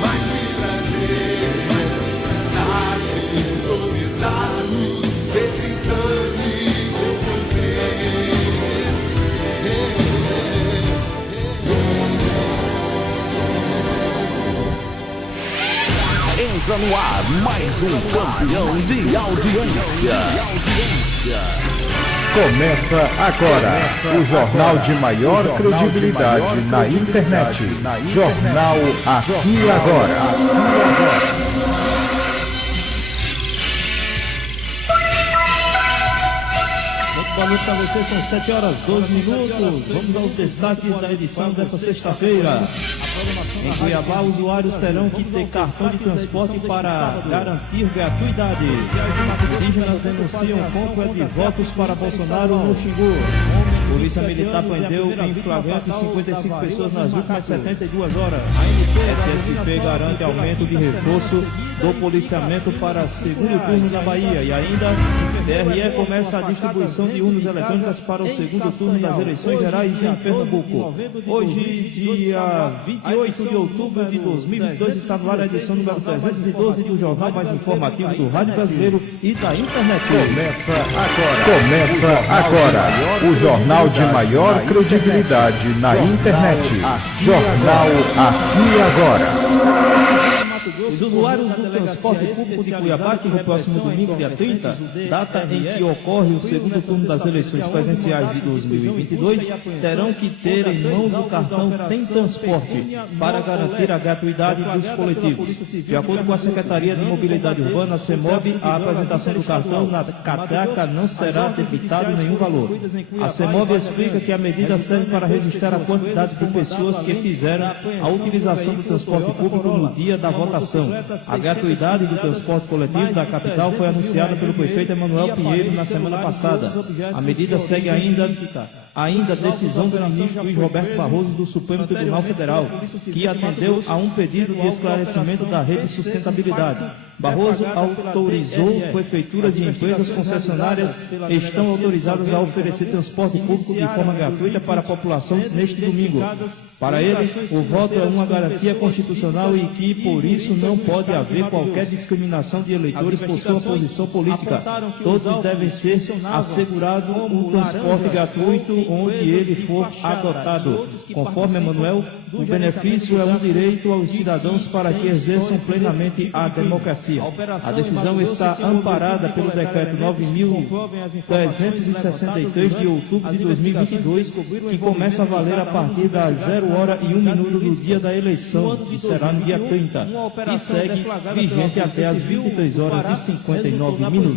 mas que prazer estar sintonizado nesse instante com você. Entra no ar mais um campeão de audiência. Começa agora o jornal de maior credibilidade na internet. Jornal Aqui e Agora. Boa noite para você, são 7 horas 12 minutos. Vamos aos destaques da edição dessa sexta-feira. Em Cuiabá, usuários terão que ter cartão de transporte para garantir gratuidade. Indígenas denunciam compra de votos para Bolsonaro no Xingu. Polícia Militar prendeu em flagrante 55 pessoas nas últimas 72 horas. SSP garante aumento de reforço do policiamento para segundo turno da Bahia. E ainda, TRE começa a distribuição de urnas eletrônicas para o segundo turno das eleições gerais em Pernambuco. Hoje, dia 28 de outubro de 2022, está no ar a edição número 312 do jornal mais informativo do Rádio Brasileiro e da internet. Começa agora o jornal de maior credibilidade na internet. Jornal Aqui e Agora. Os usuários do transporte público de Cuiabá, que no próximo domingo, dia 30, data em que ocorre o segundo turno das eleições presenciais de 2022, terão que ter em mãos o cartão Tem Transporte para garantir a gratuidade dos coletivos. De acordo com a Secretaria de Mobilidade Urbana, a CEMOB, a apresentação do cartão na catraca não será debitado nenhum valor. A CEMOB explica que a medida serve para registrar a quantidade de pessoas que fizeram a utilização do transporte público no dia da votação. A gratuidade do transporte coletivo da capital foi anunciada pelo prefeito Emanuel Pinheiro na semana passada. A medida segue ainda decisão do ministro Luiz Roberto Barroso do Supremo Tribunal Federal, que atendeu a um pedido de esclarecimento da Rede de Sustentabilidade. Barroso autorizou prefeituras e empresas concessionárias estão autorizadas a oferecer transporte público de forma gratuita para a população neste domingo. Para ele, o voto é uma garantia constitucional e que, por isso, não pode haver qualquer discriminação de eleitores por sua posição política. Todos devem ser assegurado o transporte gratuito onde ele for adotado. Conforme Emanuel, o benefício é um direito aos cidadãos para que exerçam plenamente a democracia. A decisão está amparada pelo decreto 9.363 de outubro de 2022, que começa a valer a partir das 0 hora e 1 minuto do dia da eleição, que será no dia 30, e segue vigente até as 23 horas e 59 minutos.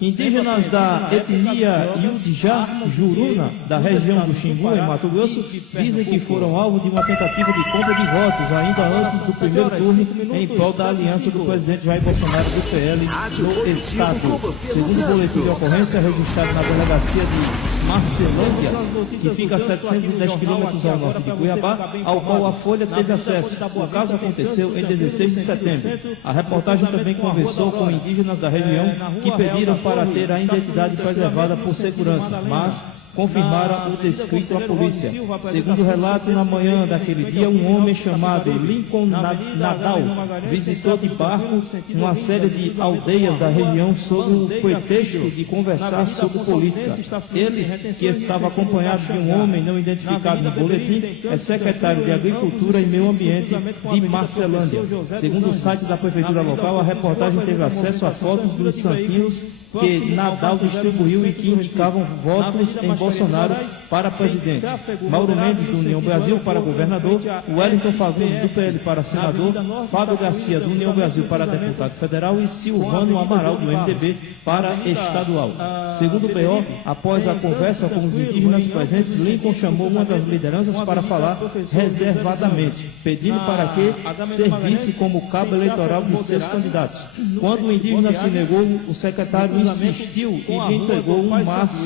Indígenas da etnia Yudjá Juruna, da região do Xingu, em Mato Grosso, dizem que foram alvo de uma tentativa de compra de votos ainda antes do primeiro turno em prol da aliança do presidente Jair Bolsonaro do PL no estado. Segundo o boletim de ocorrência registrado na delegacia de Marcelândia, que fica a 710 quilômetros ao norte de Cuiabá, ao qual a Folha teve acesso. O caso aconteceu em 16 de setembro. A reportagem também conversou com indígenas da região que pediram para ter a identidade preservada por segurança, mas confirmaram o descrito à polícia. Segundo o relato, na manhã daquele dia, um homem chamado Lincoln Nadal visitou de barco uma série de aldeias da região sob o pretexto de conversar sobre política. Ele, que estava acompanhado de um homem não identificado no boletim, é secretário de Agricultura e Meio Ambiente de Marcelândia. Segundo o site da prefeitura local, a reportagem teve acesso a fotos dos santinhos que Nadal distribuiu e que indicavam votos em Bolsonaro para presidente. Mauro Mendes, do União Brasil, para governador. Wellington Fagundes, do PL, para senador. Fábio Garcia, do União Brasil, para deputado federal. E Silvano Amaral, do MDB, para estadual. Segundo o BO, após a conversa com os indígenas presentes, Lincoln chamou uma das lideranças para falar reservadamente, pedindo para que servisse como cabo eleitoral de seus candidatos. Quando o indígena se negou, o secretário insistiu e lhe entregou um maço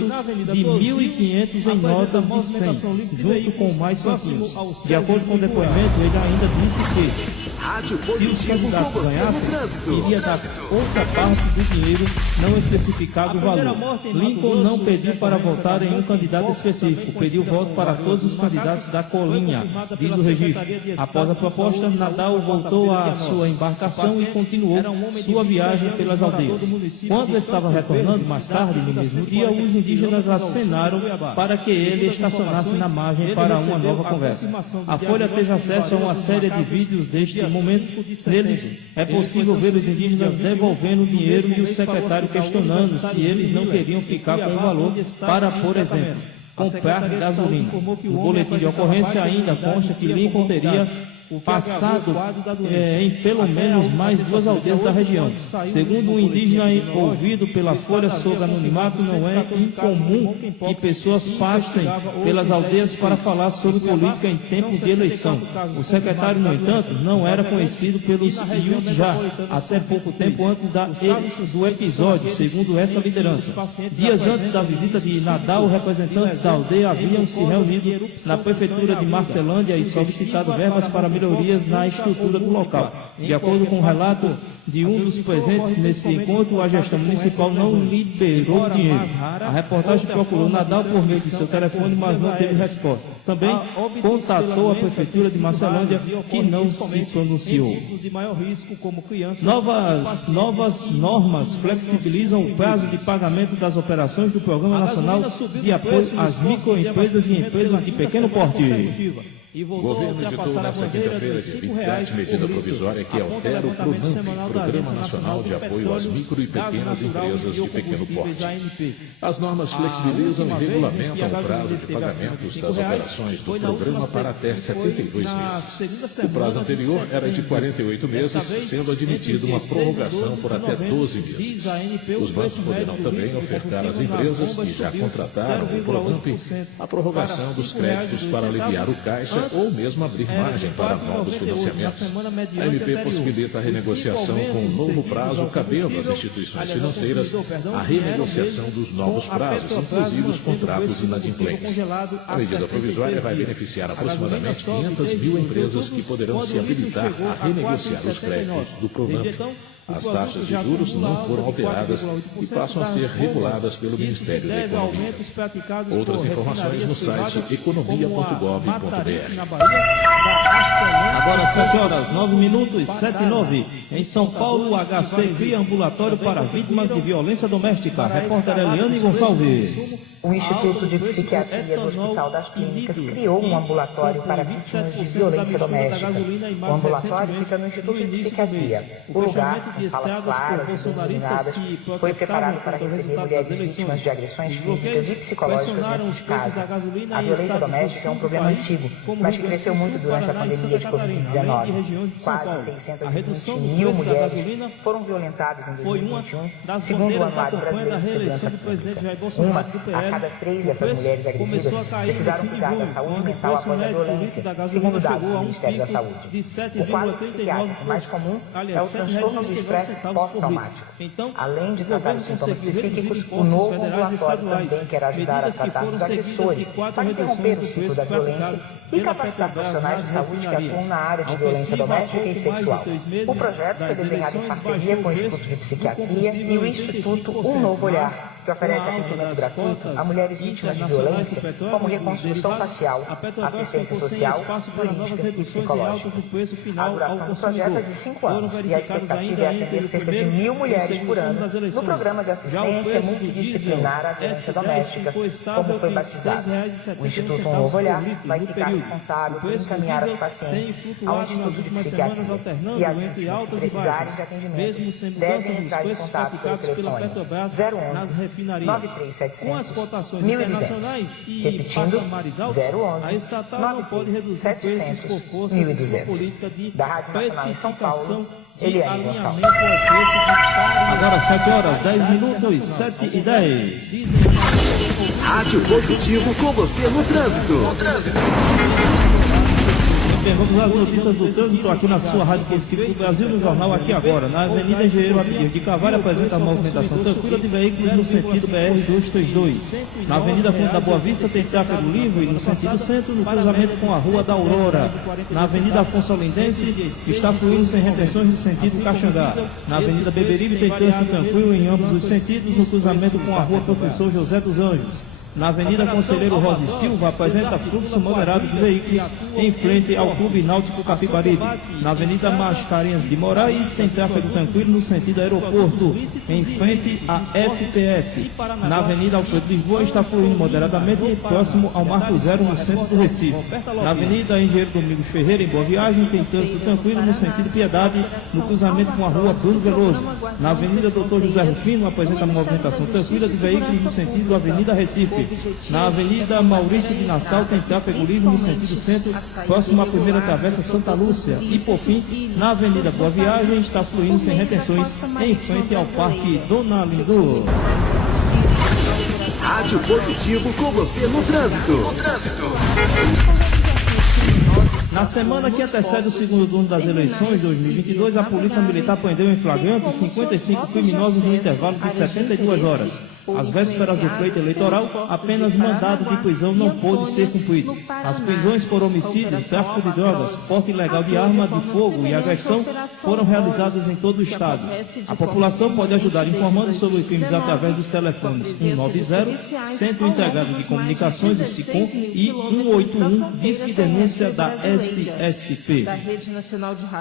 de 1.000 1.500 em notas de 100, junto com mais centavos. De acordo com o depoimento, ele ainda disse que Rádio se os Positivo com candidatos você no ganhassem, trânsito. iria dar outra parte do dinheiro não especificado o valor. Lincoln não pediu para votar em um candidato específico, pediu voto para todos os candidatos da colinha, diz o registro. Após a proposta, Nadal voltou à sua embarcação e continuou sua viagem pelas aldeias. Quando estava retornando mais tarde, no mesmo dia, os indígenas acenaram para que ele estacionasse na margem para uma nova conversa. A Folha teve acesso a uma série de vídeos deste momento. Neles é possível ver os indígenas devolvendo o dinheiro e o secretário questionando se eles não queriam ficar com o valor para, por exemplo, comprar gasolina. No boletim de ocorrência ainda consta que Lincoln teria passado em pelo menos mais 2 aldeias da região. Segundo um indígena ouvido pela Folha sob anonimato, não é incomum que pessoas passem pelas aldeias para falar sobre política em tempos de eleição. O secretário, no entanto, não era conhecido pelos Yudjá até pouco tempo antes do episódio, segundo essa liderança. Dias antes da visita de Nadal, representantes da aldeia haviam se reunido na prefeitura de Marcelândia e solicitado verbas para melhorias na estrutura do local. De acordo com o relato de um dos presentes nesse encontro, a gestão municipal não liberou o dinheiro. A reportagem procurou Nadal por meio de seu telefone, mas não teve resposta. Também contatou a prefeitura de Marcelândia, que não se pronunciou. Novas normas flexibilizam o prazo de pagamento das operações do Programa Nacional de Apoio às Microempresas e Empresas de Pequeno Porte. O governo editou nesta quinta-feira, dia 27, medida provisória que altera o PRONAMP, Programa Nacional de Apoio às Micro e Pequenas Empresas de Pequeno Porte. As normas flexibilizam e regulamentam o prazo de pagamentos das operações do programa para até 72 meses. O prazo anterior era de 48 meses, sendo admitida uma prorrogação por até 12 meses. Os bancos poderão também ofertar às empresas que já contrataram o PRONAMP a prorrogação dos créditos para aliviar o caixa ou mesmo abrir margem para novos financiamentos. A MP possibilita a renegociação com um novo prazo, cabendo às instituições financeiras a renegociação dos novos prazos, inclusive os contratos inadimplentes. A medida provisória vai beneficiar aproximadamente 500 mil empresas que poderão se habilitar a renegociar os créditos do PRONAMP. As taxas de juros não foram alteradas e passam a ser reguladas pelo Ministério da Economia. Outras informações no site economia.gov.br. Agora 7 horas, 9 minutos, 7 e 9. Em São Paulo, o HC cria ambulatório para vítimas de violência doméstica. Repórter Eliane Gonçalves. O Instituto de Psiquiatria do Hospital das Clínicas criou um ambulatório para vítimas de violência doméstica. O ambulatório fica no Instituto de Psiquiatria. O lugar, com salas claras e iluminadas, foi preparado para receber mulheres vítimas de agressões físicas e psicológicas dentro de casa. A violência doméstica é um problema antigo, mas que cresceu muito durante a pandemia de Covid-19. Quase 620 mil mulheres foram violentadas em 2021, segundo o Anuário Brasileiro de Segurança Pública. Uma a cada 3 dessas mulheres agredidas precisaram cuidar da saúde mental após a violência, segundo dados do Ministério da Saúde. O quadro psiquiátrico mais comum é o transtorno do estresse pós-traumático. Além de tratar os sintomas psíquicos, o novo ambulatório também quer ajudar a tratar os agressores para interromper o ciclo da violência e capacitar profissionais de saúde que atuam na área de violência doméstica e sexual. O projeto foi desenhado em parceria com o Instituto de Psiquiatria e o Instituto Um Novo Olhar, que oferece atendimento gratuito a mulheres vítimas de violência, como reconstrução facial, assistência social, jurídica e psicológica. A duração do projeto é de 5 anos e a expectativa é atender cerca de 1.000 mulheres por ano no programa de assistência multidisciplinar à violência doméstica, como foi batizado. O Instituto Um Novo Olhar vai ficar responsável por encaminhar as pacientes ao Instituto de Psiquiatria e as vítimas que precisarem de atendimento devem entrar em contato pelo telefone 011 93700 1200. Repetindo, 011 93700 1200. Da Rádio Nacional em São Paulo, Eliane Gonçalves. Agora 7 horas, 10 minutos, 7 e 10. Rádio Positivo com você no trânsito. bem, vamos às notícias do trânsito aqui na sua Rádio Positivo do Brasil, no jornal Aqui Agora. Na Avenida Engenheiro Abdias de Carvalho apresenta a movimentação tranquila de veículos no sentido BR-232. Na Avenida Ponte da Boa Vista tem tráfego livre no sentido centro, no cruzamento com a Rua da Aurora. Na Avenida Afonso Olindense está fluindo sem retenções no sentido Caxangá. Na Avenida Beberibe tem trânsito tranquilo em ambos os sentidos, no cruzamento com a Rua Professor José dos Anjos. Na Avenida Conselheiro Rosa e Silva apresenta fluxo moderado de veículos em frente ao Clube Náutico Capibaribe. Na Avenida Mascarenhas de Moraes tem tráfego tranquilo no sentido aeroporto, em frente à FPS. Na Avenida Alfredo Lisboa está fluindo moderadamente próximo ao Marco Zero no centro do Recife. Na Avenida Engenheiro Domingos Ferreira, em Boa Viagem, tem trânsito tranquilo no sentido Piedade, no cruzamento com a Rua Bruno Veloso. Na Avenida Doutor José Rufino apresenta movimentação tranquila de veículos no sentido Avenida Recife. Na Avenida Maurício de Nassau tem tráfego livre no sentido centro, próximo à primeira travessa Santa Lúcia. E por fim, na Avenida Boa Viagem está fluindo sem retenções em frente ao Parque Dona Lindu. Rádio Positivo com você no trânsito. Na semana que antecede o segundo turno das eleições de 2022, a Polícia Militar prendeu em flagrante 55 criminosos no intervalo de 72 horas. Às vésperas do pleito eleitoral, apenas mandado de prisão não pôde ser cumprido. As prisões por homicídio, tráfico de drogas, porte ilegal de arma de fogo e agressão foram realizadas em todo o estado. A população pode ajudar informando sobre crimes através dos telefones 190, Centro Integrado de Comunicações, o SICOM, e 181, Disque Denúncia da SSP.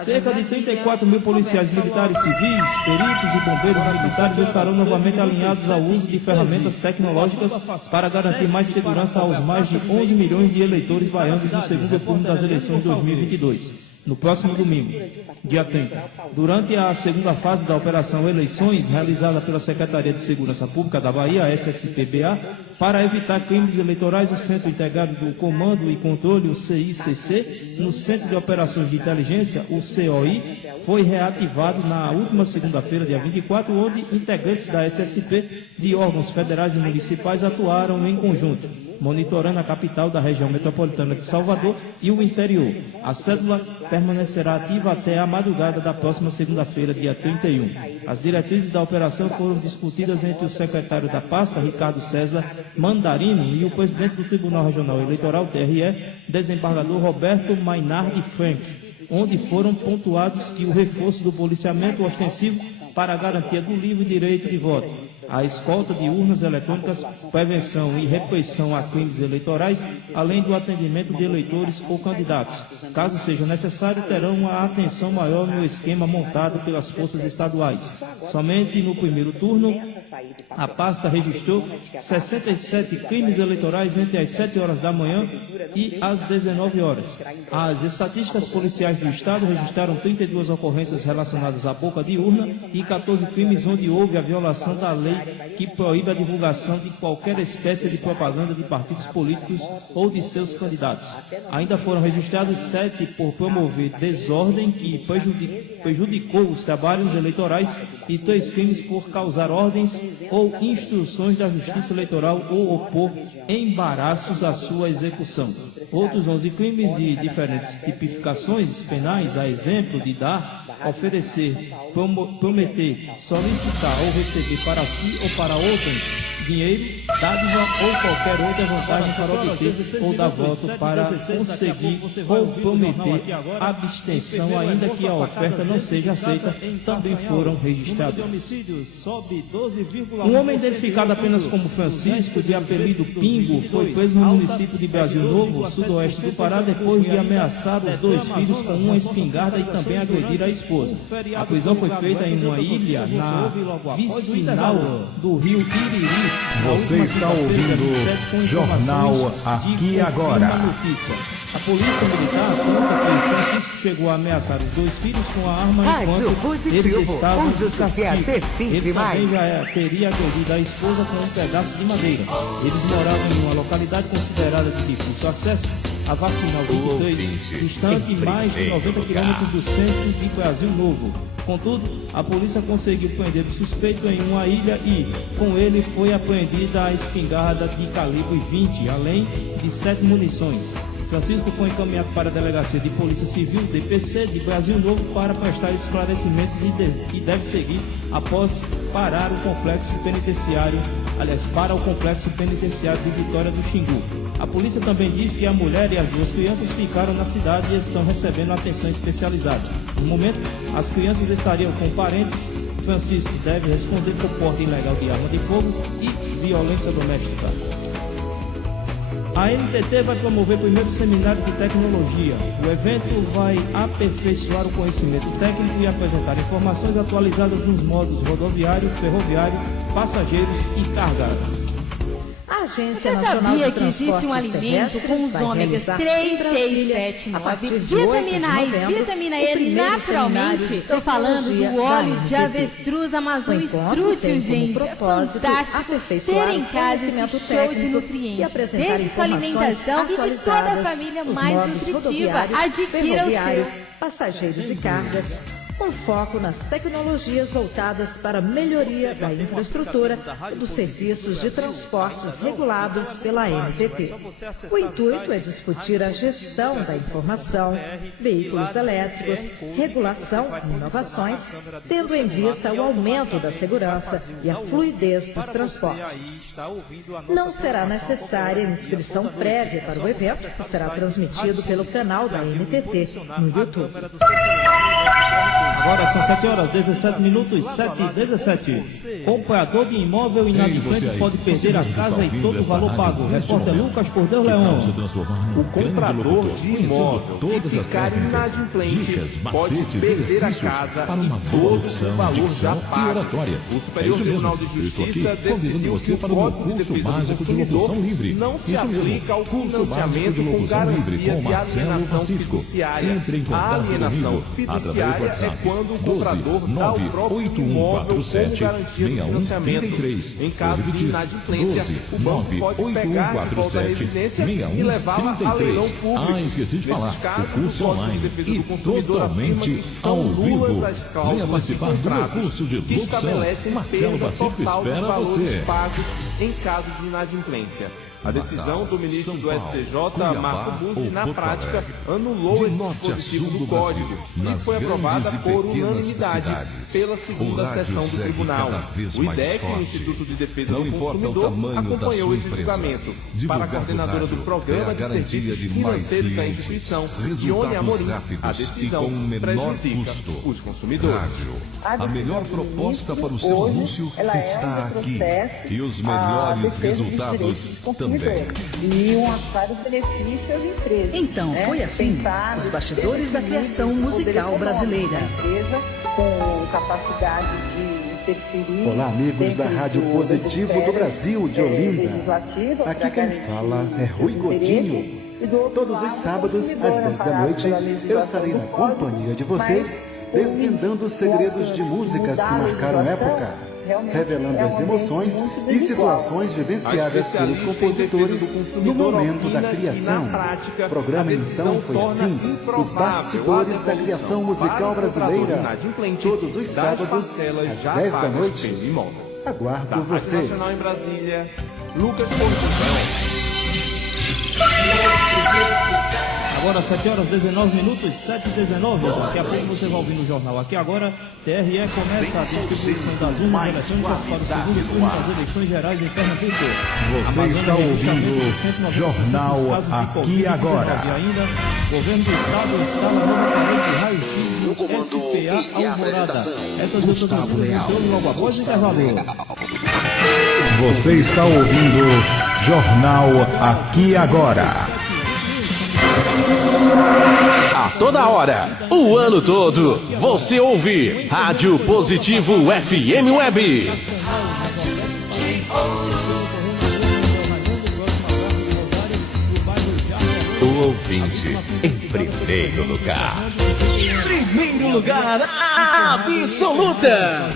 Cerca de 34 mil policiais militares civis, peritos e bombeiros militares estarão novamente alinhados ao uso de ferramentas tecnológicas para garantir mais segurança aos mais de 11 milhões de eleitores baianos no segundo turno das eleições de 2022, no próximo domingo, dia 30. Durante a segunda fase da Operação Eleições, realizada pela Secretaria de Segurança Pública da Bahia, a SSP-BA, para evitar crimes eleitorais, o Centro Integrado do Comando e Controle, o CICC, no Centro de Operações de Inteligência, o COI, foi reativado na última segunda-feira, dia 24, onde integrantes da SSP de órgãos federais e municipais atuaram em conjunto, monitorando a capital da região metropolitana de Salvador e o interior. A cédula permanecerá ativa até a madrugada da próxima segunda-feira, dia 31. As diretrizes da operação foram discutidas entre o secretário da pasta, Ricardo César Mandarini, e o presidente do Tribunal Regional Eleitoral, TRE, desembargador Roberto Mainardi Frank, onde foram pontuados que o reforço do policiamento ostensivo para a garantia do livre direito de voto, a escolta de urnas eletrônicas, prevenção e repressão a crimes eleitorais, além do atendimento de eleitores ou candidatos. Caso seja necessário, terão uma atenção maior no esquema montado pelas forças estaduais. Somente no primeiro turno, a pasta registrou 67 crimes eleitorais entre as 7 horas da manhã e as 19 horas. As estatísticas policiais do Estado registraram 32 ocorrências relacionadas à boca de urna e 14 crimes onde houve a violação da lei que proíbe a divulgação de qualquer espécie de propaganda de partidos políticos ou de seus candidatos. Ainda foram registrados 7 por promover desordem que prejudicou os trabalhos eleitorais e 3 crimes por causar ordens ou instruções da Justiça Eleitoral ou opor embaraços à sua execução. Outros 11 crimes de diferentes tipificações penais, a exemplo de dar, oferecer, prometer, solicitar ou receber para si ou para outrem dinheiro, dádiva ou qualquer outra vantagem para obter ou dar voto para conseguir ou prometer abstenção, ainda que a oferta não seja aceita, também foram registrados. Um homem identificado apenas como Francisco, de apelido Pingo, foi preso no município de Brasil Novo, sudoeste do Pará, depois de ameaçar os 2 filhos com uma espingarda e também agredir a esposa. A prisão foi feita em uma ilha na vicinal do rio Iriri. Você está ouvindo Jornal Aqui Agora. A polícia militar conta que Francisco chegou a ameaçar os 2 filhos com a arma enquanto eles estavam de castigo. Ele também já teria agredido a esposa com um pedaço de madeira. Eles moravam em uma localidade considerada de difícil acesso, a Vacinal 23, distante mais de 90 quilômetros do centro de Brasil Novo. Contudo, a polícia conseguiu prender o suspeito em uma ilha e, com ele, foi apreendida a espingarda de calibre 20, além de 7 munições. Francisco foi encaminhado para a Delegacia de Polícia Civil, DPC, de Brasil Novo para prestar esclarecimentos e deve seguir após para o complexo penitenciário de Vitória do Xingu. A polícia também disse que a mulher e as duas crianças ficaram na cidade e estão recebendo atenção especializada. No momento, as crianças estariam com parentes. Francisco deve responder por porte ilegal de arma de fogo e violência doméstica. A NTT vai promover o primeiro seminário de tecnologia. O evento vai aperfeiçoar o conhecimento técnico e apresentar informações atualizadas nos modos rodoviário, ferroviário, passageiros e cargas. A Agência Nacional de Transportes que existe um alimento com os ômegas 3, 6, 7, 9, vitamina A e vitamina E naturalmente? Estou falando do óleo de avestruz Amazon Strútil, gente. É fantástico ter em casa esse show de nutrientes. Desde sua alimentação e de toda a família mais nutritiva. Adquira o seu. Passageiros e cargas, com foco nas tecnologias voltadas para a melhoria da infraestrutura e dos serviços de transportes regulados pela ANTT. O intuito é discutir a gestão da informação, veículos elétricos, regulação e inovações, tendo em vista o aumento da segurança e a fluidez dos transportes. Não será necessária inscrição prévia para o evento, que será transmitido pelo canal da ANTT no YouTube. Agora são 7 horas, 17 minutos, 7 e 17. Comprador de imóvel inadimplente pode perder a casa e todo o valor pago. Repórter Lucas por Deus Leão. O comprador de imóvel que ficar inadimplente pode perder a casa e todo o valor já pago. O Superior Tribunal de Justiça decidiu que o Código de Defesa do Consumidor não se aplica ao financiamento com garantia de alienação fiduciária. A alienação fiduciária é quando o comprador dá o próprio imóvel com garantia de financiamento. Em caso de inadimplência, o banco pode pegar de volta a residência e levá-la a leilão público. Esqueci de falar, caso, o curso online e totalmente ao vivo. Venha participar do curso de locução. Marcelo Pacífico espera você. Pagos em caso de inadimplência. A decisão do ministro do STJ, Marco Buzzi, na prática, anulou esse dispositivo do Código e foi aprovada por unanimidade pela segunda sessão do Tribunal. O IDEC, o Instituto de Defesa do Consumidor, acompanhou esse julgamento. Para a coordenadora do Programa de Serviços Financeiros da instituição, Ione Amorim, a decisão prejudica os consumidores. A melhor proposta para o seu anúncio está aqui. E os melhores resultados também. E um claro benefício às empresas. Então, foi assim, os bastidores da criação musical brasileira. Com capacidade de interferir. Olá, amigos da Rádio Positivo do Brasil, de Olinda. Aqui quem fala é Rui Godinho. Todos os sábados, às 10 da noite, eu estarei na companhia de vocês, desvendando os segredos de músicas que marcaram época, revelando as emoções e situações vivenciadas pelos compositores no momento da criação. O programa então foi assim, os bastidores da criação musical brasileira, todos os sábados, às 10 da noite. Aguardo você. Nacional em Brasília, Lucas Portugal. Agora 7 horas 19 minutos, 7 e 19. Daqui a pouco você vai ouvir no jornal. Aqui agora, TRE começa a distribuição das urnas eletrônicas para o segundo turno das eleições gerais em Pernambuco. Você está ouvindo Jornal Aqui Agora. E ainda, governo do estado instala novo aparelho de raio-x SPA Alvorada. Essas outras notícias logo após o intervalo. Você está ouvindo Jornal Aqui Agora. A toda hora, o ano todo, você ouve Rádio Positivo FM Web. O ouvinte em primeiro lugar. Primeiro lugar absoluta.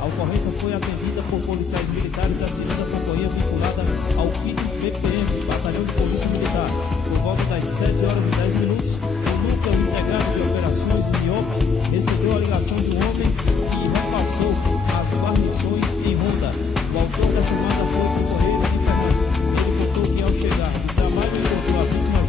A ocorrência foi atendida por policiais militares da 2ª Companhia vinculada ao PIT BPM, Batalhão de Polícia Militar. Por volta das 7 horas e 10 minutos, o Núcleo Integrado de Operações, o NIOP, recebeu a ligação de um homem que repassou as guarnições em ronda. O autor da chamada foi o socorreiro de Fernando. Ele contou que ao chegar do trabalho encontrou a vítima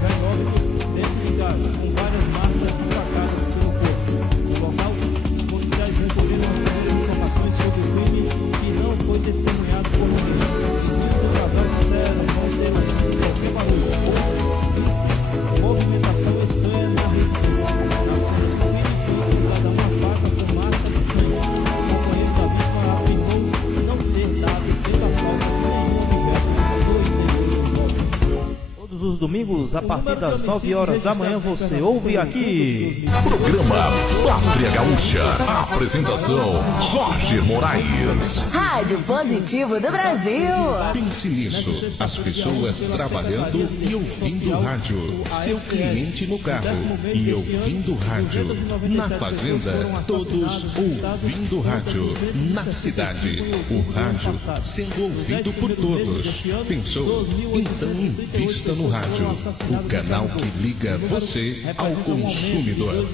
os domingos, a partir das 9 horas da manhã, você ouve aqui. Programa Pátria Gaúcha. Apresentação: Roger Moraes. Rádio Positivo do Brasil. Pense nisso. As pessoas trabalhando e ouvindo rádio. Seu cliente no carro e ouvindo rádio. Na fazenda, todos ouvindo rádio. Na cidade, o rádio sendo ouvido por todos. Pensou? Então invista no rádio. O canal que liga você ao consumidor.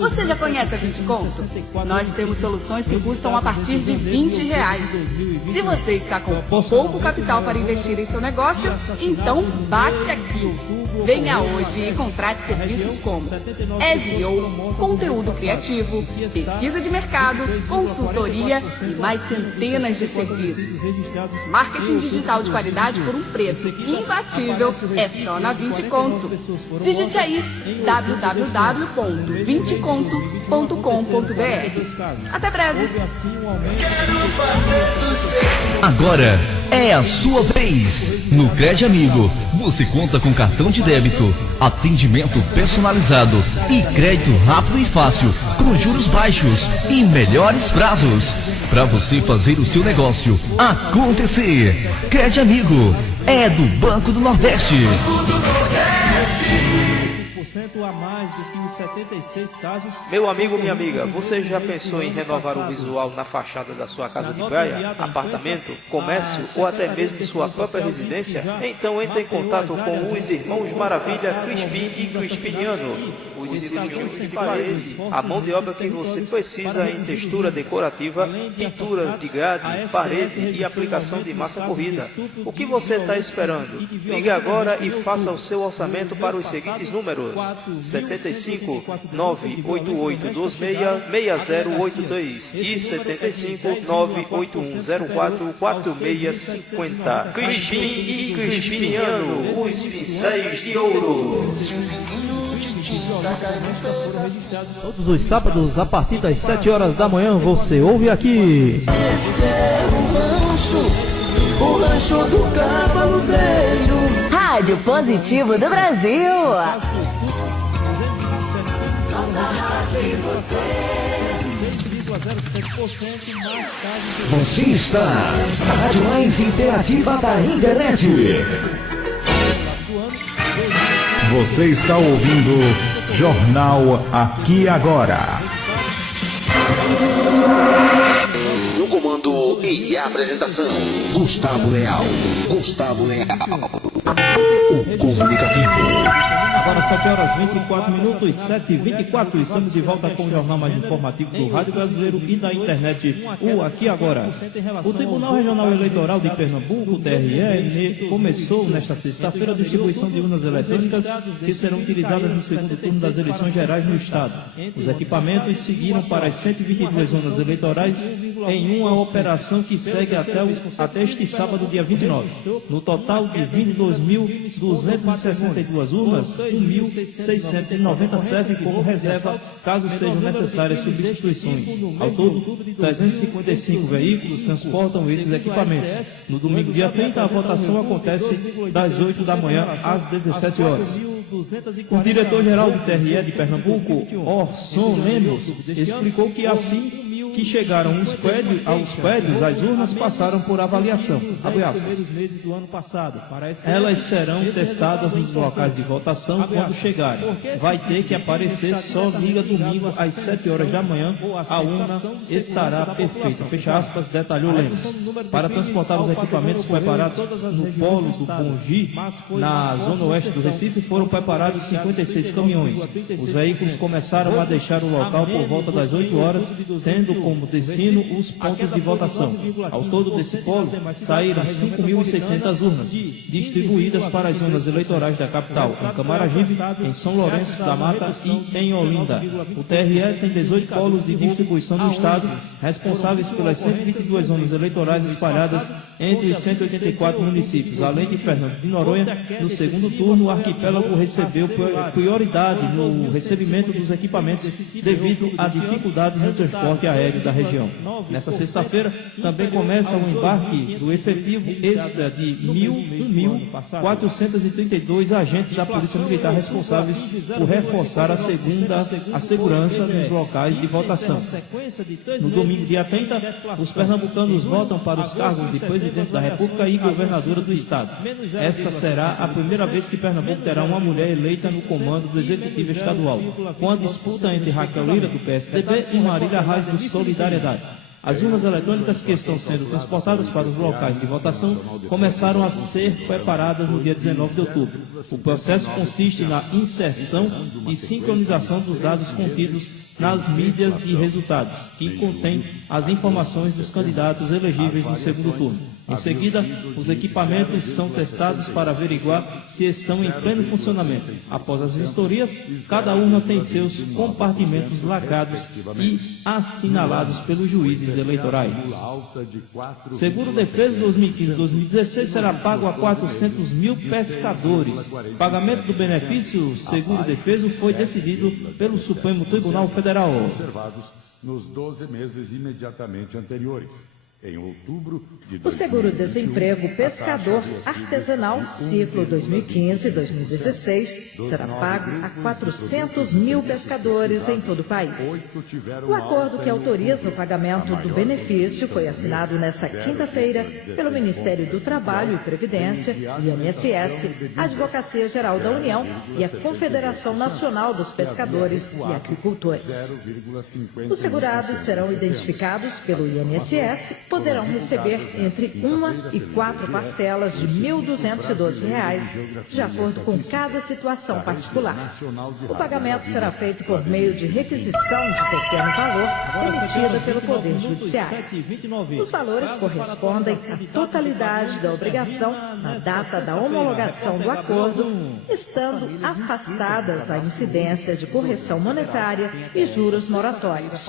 Você já conhece a 20 Conto? Nós temos soluções que custam a partir de R$20. Se você está com pouco capital para investir em seu negócio, então bate aqui. Venha hoje e contrate serviços como SEO, conteúdo criativo, pesquisa de mercado, consultoria e mais centenas de serviços. Marketing digital de qualidade por um preço imbatível é só na 20 Conto. Digite aí www.20conto.com.br. Até breve. Agora é a sua vez. No Crédito Amigo, você conta com cartão de débito, atendimento personalizado e crédito rápido e fácil, com juros baixos e melhores prazos, para você fazer o seu negócio acontecer. Crédito Amigo é do Banco do Nordeste. A mais do que os 76 casos. Meu amigo, minha amiga, você já pensou em renovar o visual na fachada da sua casa de praia, apartamento, comércio ou até mesmo sua própria residência? Então entre em contato com os irmãos Maravilha Crispim e Crispiniano, os cirurgiões de parede, a mão de obra que você precisa em textura decorativa, pinturas de grade, parede e aplicação de massa corrida. O que você está esperando? Ligue agora e faça o seu orçamento para os seguintes números: 75 98826 6083 e 75 98104 4650. Crispim e Crispiniano, os pincéis de ouro. Todos os sábados, a partir das 7 horas da manhã, você ouve aqui. Esse é o rancho do Cavalo Velho. Rádio Positivo do Brasil. Nossa rádio e você. Você está na rádio mais interativa da internet. Você está ouvindo Jornal Aqui Agora. No comando e apresentação, Gustavo Leal. Gustavo Leal. O comunicativo. Agora 7 horas 24 minutos, 7h24, estamos de volta com o jornal mais informativo do Rádio Brasileiro e da internet, o Aqui Agora. O Tribunal Regional Eleitoral de Pernambuco, TRE, começou nesta sexta-feira a distribuição de urnas eletrônicas que serão utilizadas no segundo turno das eleições gerais no estado. Os equipamentos seguiram para as 122 urnas eleitorais em uma operação que segue até este sábado, dia 29. No total de 22.262 urnas, 1.690 servem como reserva, caso sejam necessárias substituições. Ao todo, 355 veículos transportam esses equipamentos. No domingo, dia 30, a votação acontece das 8 da manhã às 17 horas. O diretor-geral do TRE de Pernambuco, Orson Lemos, explicou que assim que chegaram aos prédios, as urnas passaram por avaliação. Elas serão testadas nos locais de votação quando chegarem. Vai ter que aparecer só liga domingo às 7 horas da manhã. A urna estará perfeita. Fecha aspas, detalhou Lemos. Para transportar os equipamentos preparados no polo do Bongi, na zona oeste do Recife, foram preparados 56 caminhões. Os veículos começaram a deixar o local por volta das 8 horas, tendo como destino os pontos de votação. Ao todo desse polo, saíram 5.600 urnas, distribuídas para as zonas eleitorais da capital, em Camaragibe, em São Lourenço da Mata e em Olinda. O TRE tem 18 polos de distribuição no estado, responsáveis pelas 122 zonas eleitorais espalhadas entre os 184 municípios. Além de Fernando de Noronha, no segundo turno, o arquipélago recebeu prioridade no recebimento dos equipamentos devido a dificuldades no transporte aéreo média da região. Nessa sexta-feira também começa o embarque do efetivo extra de 1.432 agentes da Polícia Militar responsáveis por reforçar a segurança nos locais de votação. No domingo, dia 30, os pernambucanos votam para os cargos de presidente da República e governadora do Estado. Essa será a primeira vez que Pernambuco terá uma mulher eleita no comando do Executivo Estadual, com a disputa entre Raquel Lira, do PSDB, e Marília Reis, do Solidariedade. As urnas eletrônicas que estão sendo transportadas para os locais de votação começaram a ser preparadas no dia 19 de outubro. O processo consiste na inserção e sincronização dos dados contidos nas mídias de resultados, que contém as informações dos candidatos elegíveis no segundo turno. Em seguida, os equipamentos são testados para averiguar se estão em pleno funcionamento. Após as vistorias, cada urna tem seus compartimentos lacrados e assinalados pelos juízes eleitorais. Seguro-defeso 2015-2016 será pago a 400 mil pescadores. O pagamento do benefício seguro-defeso foi decidido pelo Supremo Tribunal Federal. Observados nos 12 meses imediatamente anteriores. Em outubro de o seguro-desemprego pescador artesanal ciclo 2015-2016 será pago a 400 mil pescadores em todo o país. O acordo que autoriza o pagamento do benefício foi assinado nesta quinta-feira pelo Ministério do Trabalho e Previdência, INSS, a Advocacia Geral da União e a Confederação Nacional dos Pescadores e Aquicultores. Os segurados serão identificados pelo INSS, poderão receber entre 1 e 4 parcelas de R$ 1.212, de acordo com cada situação particular. O pagamento será feito por meio de requisição de pequeno valor emitida pelo Poder Judiciário. Os valores correspondem à totalidade da obrigação na data da homologação do acordo, estando afastadas a incidência de correção monetária e juros moratórios.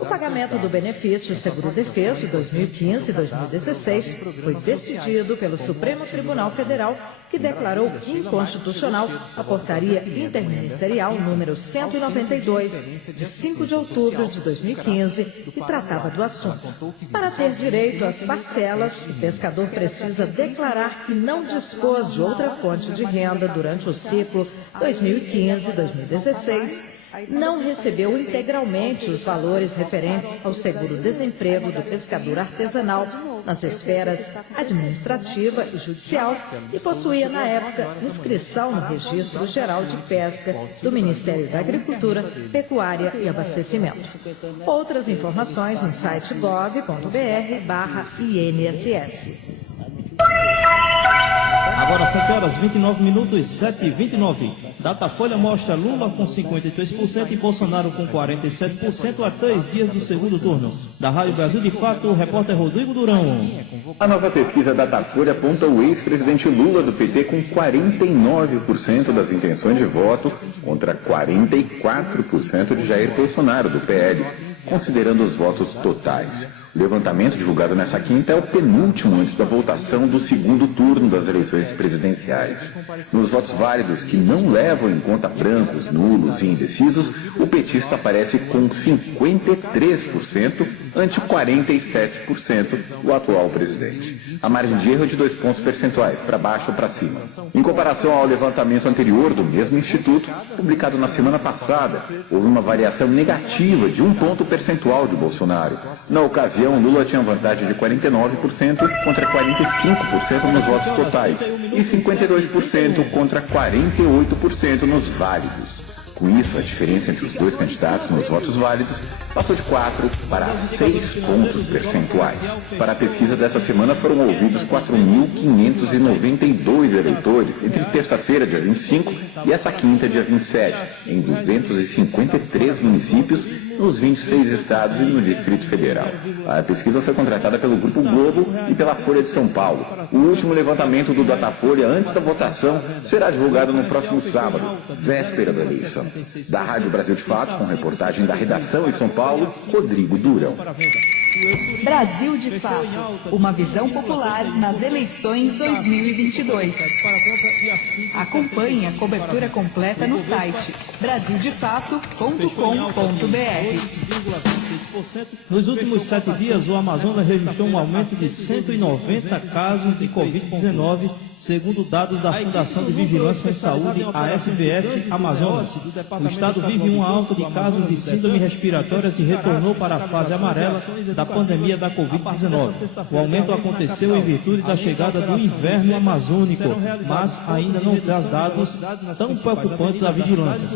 O pagamento do benefício seguro-defeso 2015-2016 foi decidido pelo Supremo Tribunal Federal, que declarou inconstitucional a portaria interministerial número 192, de 5 de outubro de 2015, que tratava do assunto. Para ter direito às parcelas, o pescador precisa declarar que não dispôs de outra fonte de renda durante o ciclo 2015-2016, não recebeu integralmente os valores referentes ao seguro-desemprego do pescador artesanal nas esferas administrativa e judicial e possuía, na época, inscrição no Registro Geral de Pesca do Ministério da Agricultura, Pecuária e Abastecimento. Outras informações no site gov.br/INSS. Agora 7 horas 29 minutos, 7h29. Datafolha mostra Lula com 53% e Bolsonaro com 47% a 3 dias do segundo turno. Da Rádio Brasil de Fato, o repórter Rodrigo Durão. A nova pesquisa Datafolha aponta o ex-presidente Lula do PT com 49% das intenções de voto contra 44% de Jair Bolsonaro do PL, considerando os votos totais. O levantamento divulgado nessa quinta é o penúltimo antes da votação do segundo turno das eleições presidenciais. Nos votos válidos que não levam em conta brancos, nulos e indecisos, o petista aparece com 53% ante 47% do atual presidente. A margem de erro é de 2 pontos percentuais, para baixo ou para cima. Em comparação ao levantamento anterior do mesmo instituto, publicado na semana passada, houve uma variação negativa de 1 ponto percentual de Bolsonaro. Na ocasião, Lula tinha vantagem de 49% contra 45% nos votos totais e 52% contra 48% nos válidos. Com isso, a diferença entre os dois candidatos nos votos válidos passou de 4 para 6 pontos percentuais. Para a pesquisa dessa semana foram ouvidos 4.592 eleitores entre terça-feira, dia 25, e essa quinta, dia 27, em 253 municípios, nos 26 estados e no Distrito Federal. A pesquisa foi contratada pelo Grupo Globo e pela Folha de São Paulo. O último levantamento do Datafolha antes da votação será divulgado no próximo sábado, véspera da eleição. Da Rádio Brasil de Fato, com reportagem da redação em São Paulo, Rodrigo Durão. Brasil de Fato, uma visão popular nas eleições 2022. Acompanhe a cobertura completa no site brasildefato.com.br. Nos últimos 7 dias, o Amazonas registrou um aumento de 190 casos de Covid-19, segundo dados da Fundação de Vigilância em Saúde, a FVS Amazonas. O estado vive uma alta de casos de síndrome respiratórias e retornou para a fase amarela da pandemia da Covid-19. O aumento aconteceu em virtude da chegada do inverno amazônico, mas ainda não traz dados tão preocupantes à vigilância.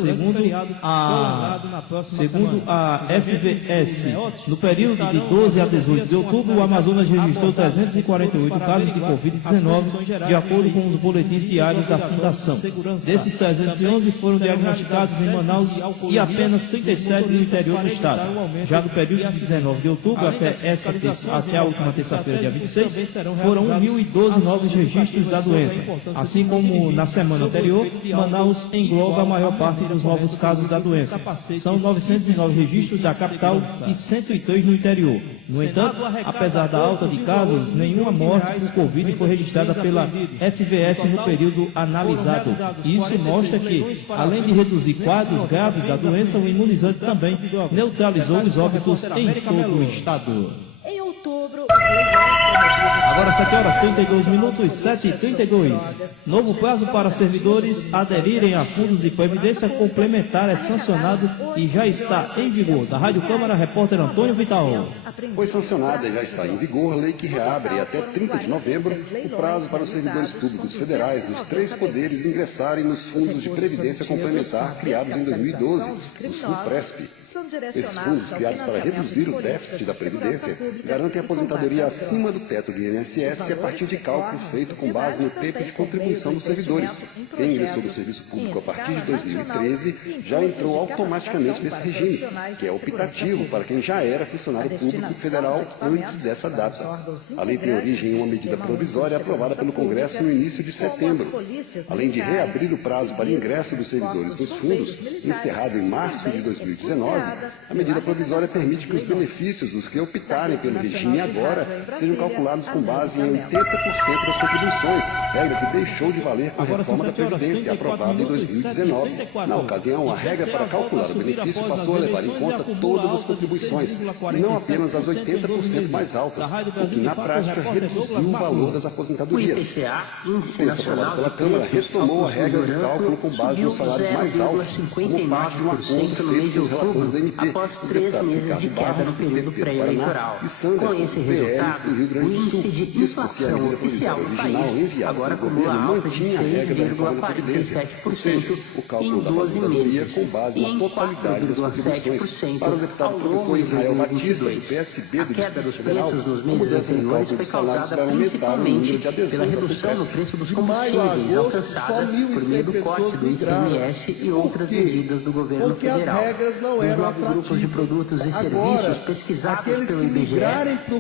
Segundo a FVS, no período de 12 a 18 de outubro, o Amazonas registrou 348 casos de Covid-19, de acordo com os boletins diários da Fundação. Desses 311 foram diagnosticados em Manaus e apenas 37 no interior do estado. Já no período de 19 de outubro até a última terça-feira, dia 26, foram 1.012 novos registros da doença. Assim como na semana anterior, Manaus engloba a maior parte dos novos casos da doença. São 909 registros da capital e 103 no interior. No entanto, apesar da alta de casos, nenhuma morte por Covid foi registrada pela FVS no período analisado. Isso mostra que, além de reduzir quadros graves da doença, o imunizante também neutralizou os óbitos em todo o estado. Em outubro... Agora 7 horas 32 minutos, 7h32. Novo prazo para servidores aderirem a fundos de previdência complementar é sancionado e já está em vigor. Da Rádio Câmara, repórter Antônio Vital. Foi sancionada e já está em vigor lei que reabre até 30 de novembro o prazo para os servidores públicos federais dos 3 poderes ingressarem nos fundos de previdência complementar criados em 2012, os FUNPRESP. Esses fundos, criados para reduzir o déficit da Previdência, garantem aposentadoria acima do teto do INSS a partir de cálculo feito com base no tempo de contribuição dos servidores. Quem ingressou no serviço público a partir de 2013 já entrou automaticamente nesse regime, que é optativo para quem já era funcionário público federal antes dessa data. A lei tem origem em uma medida provisória aprovada pelo Congresso no início de setembro. Além de reabrir o prazo para ingresso dos servidores nos fundos, encerrado em março de 2019, a medida provisória permite que os benefícios dos que optarem pelo regime agora sejam calculados com base em 80% das contribuições, regra que deixou de valer com a reforma da Previdência, aprovada em 2019. Na ocasião, a regra para calcular o benefício passou a levar em conta todas as contribuições, e não apenas as 80% mais altas, o que na prática reduziu o valor das aposentadorias. O texto aprovado pela Câmara retomou a regra de cálculo com base nos salários mais altos, como parte de um acordo feito com os relatores da MP, após 3 meses de queda no período pré-eleitoral. Com esse resultado, o índice de inflação oficial do país agora acumula alta de 6,47% em 12 meses e em 4,7% ao longo de 2022. A queda dos preços nos meses anteriores foi causada principalmente pela redução no preço dos combustíveis, alcançada por meio do corte do ICMS e outras medidas do governo federal. Nos 9 grupos de produtos e serviços pesquisados pelo IBGE,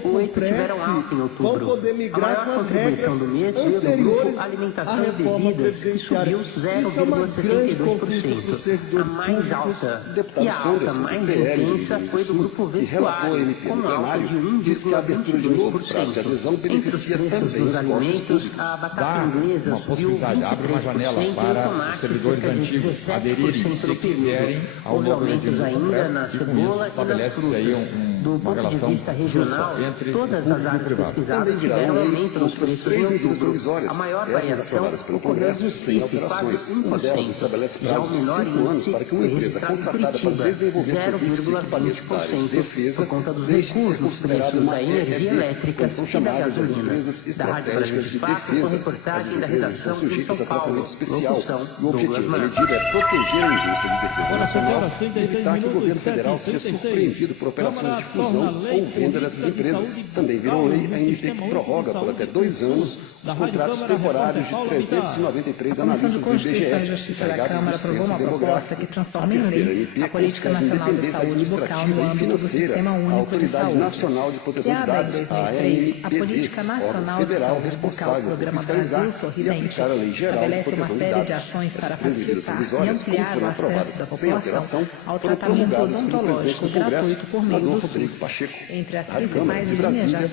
8 tiveram alta em outubro. A maior contribuição do mês veio do grupo Alimentação e Bebidas, que subiu 0,72%. A mais alta e a alta mais intensa foi do grupo Vestuário, com alta de 1,22%. Entre os preços dos alimentos, a batata inglesa subiu 23% e o tomate cerca de 17% no período. Houve aumentos ainda na cebola e nas frutas. Do ponto de vista regional, todas as áreas pesquisadas tiveram aumento nos preços em outubro. A maior variação ocorreu no Recife, quase 1%. Já o menor índice foi registrado em Curitiba, 0,20%, por conta dos recuos nos preços da energia elétrica e da gasolina. Da Rádio Brasil de Fato, com reportagem da redação em São Paulo. Locução, Douglas Marcos. A medida é proteger a indústria de defesa nacional e evitar que o governo federal seja surpreendido por operações de fusão ou venda dessas empresas. Também virou lei a MP que prorroga por até 2 anos os contratos temporários de 393 analistas do IBGE. A Justiça da Câmara aprovou uma proposta que transforma em lei a Política Nacional de Saúde Bucal no âmbito do Sistema Único de Saúde. Nacional de Proteção de Dados, em 2003, a Política Nacional de Saúde Bucal, Programa Brasil Sorridente, estabelece uma série de ações para facilitar e ampliar o acesso da população ao tratamento odontológico gratuito por meio do SUS. Entre as principais de Brasília.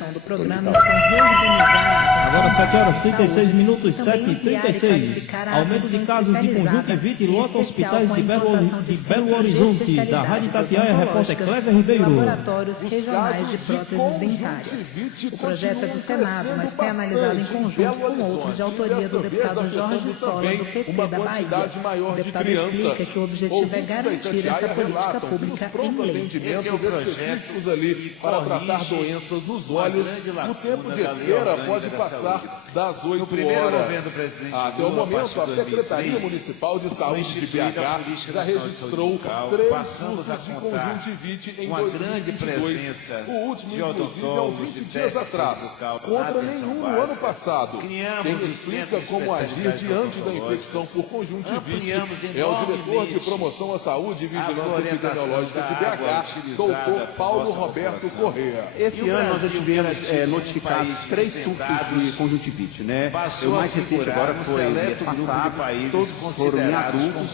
Agora 7 horas 36 minutos, 7h36. Aumento de casos de conjuntivite lota hospitais de Belo Horizonte. Da Rádio Itatiaia, repórter Cleber Ribeiro. Laboratórios regionais de próteses dentárias. O projeto é do Senado, mas foi analisado em conjunto com outros de autoria do deputado Jorge Sola, do PT da Bahia. O deputado explica que o objetivo é garantir essa política pública em lei. Específicos ali para tratar doenças nos olhos. O tempo de espera pode passar das 8 horas. Até o momento, a Secretaria Municipal de Saúde de BH já registrou 3 surtos de conjuntivite em 2022. O último, inclusive, há uns 20 dias atrás, contra nenhum no ano passado. Quem explica como agir diante da infecção por conjuntivite é o diretor de Promoção à Saúde e Vigilância Epidemiológica de BH, doutor Paulo Roberto Corrêa. Esse ano nós já tivemos notificados 3 surtos de conjuntivite, né? O mais recente agora foi mês passado, todos foram em adultos,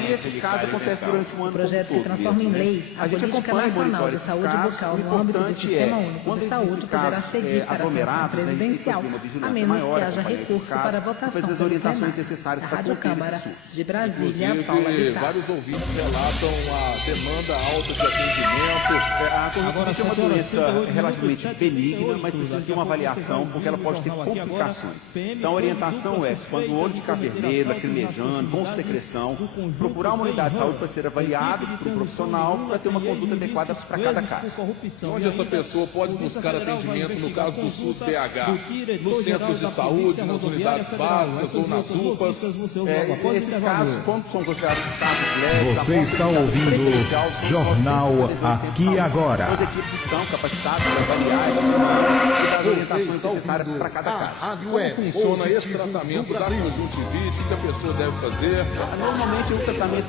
e esses casos acontecem durante o ano. O projeto que transforma em lei a Política Nacional de Saúde Bucal no âmbito do Sistema Único de Saúde poderá seguir para a sanção presidencial, a menos que haja recurso para a votação das orientações necessárias para Rádio Câmara de Brasília, Paula Inclusive, vários ouvintes relatam a demanda alta de atendimento. A conjuntivite é uma doença relativamente benigna, mas precisa de uma avaliação, porque ela pode ter complicações. Então a orientação é, quando o olho ficar vermelho, lacrimejando, com secreção, procurar uma unidade de saúde para ser avaliado por um profissional para ter uma conduta adequada para cada caso. Onde essa pessoa pode buscar atendimento no caso do SUS-BH? Nos centros de saúde, nas unidades básicas ou nas UPAs? Esses casos, quando são considerados casos leves... Você está ouvindo Jornal Aqui Agora. As equipes estão capacitadas para avaliar e dar orientações necessárias para cada caso. Como funciona esse tratamento da conjuntivite? O que a pessoa deve fazer? Normalmente é um tratamento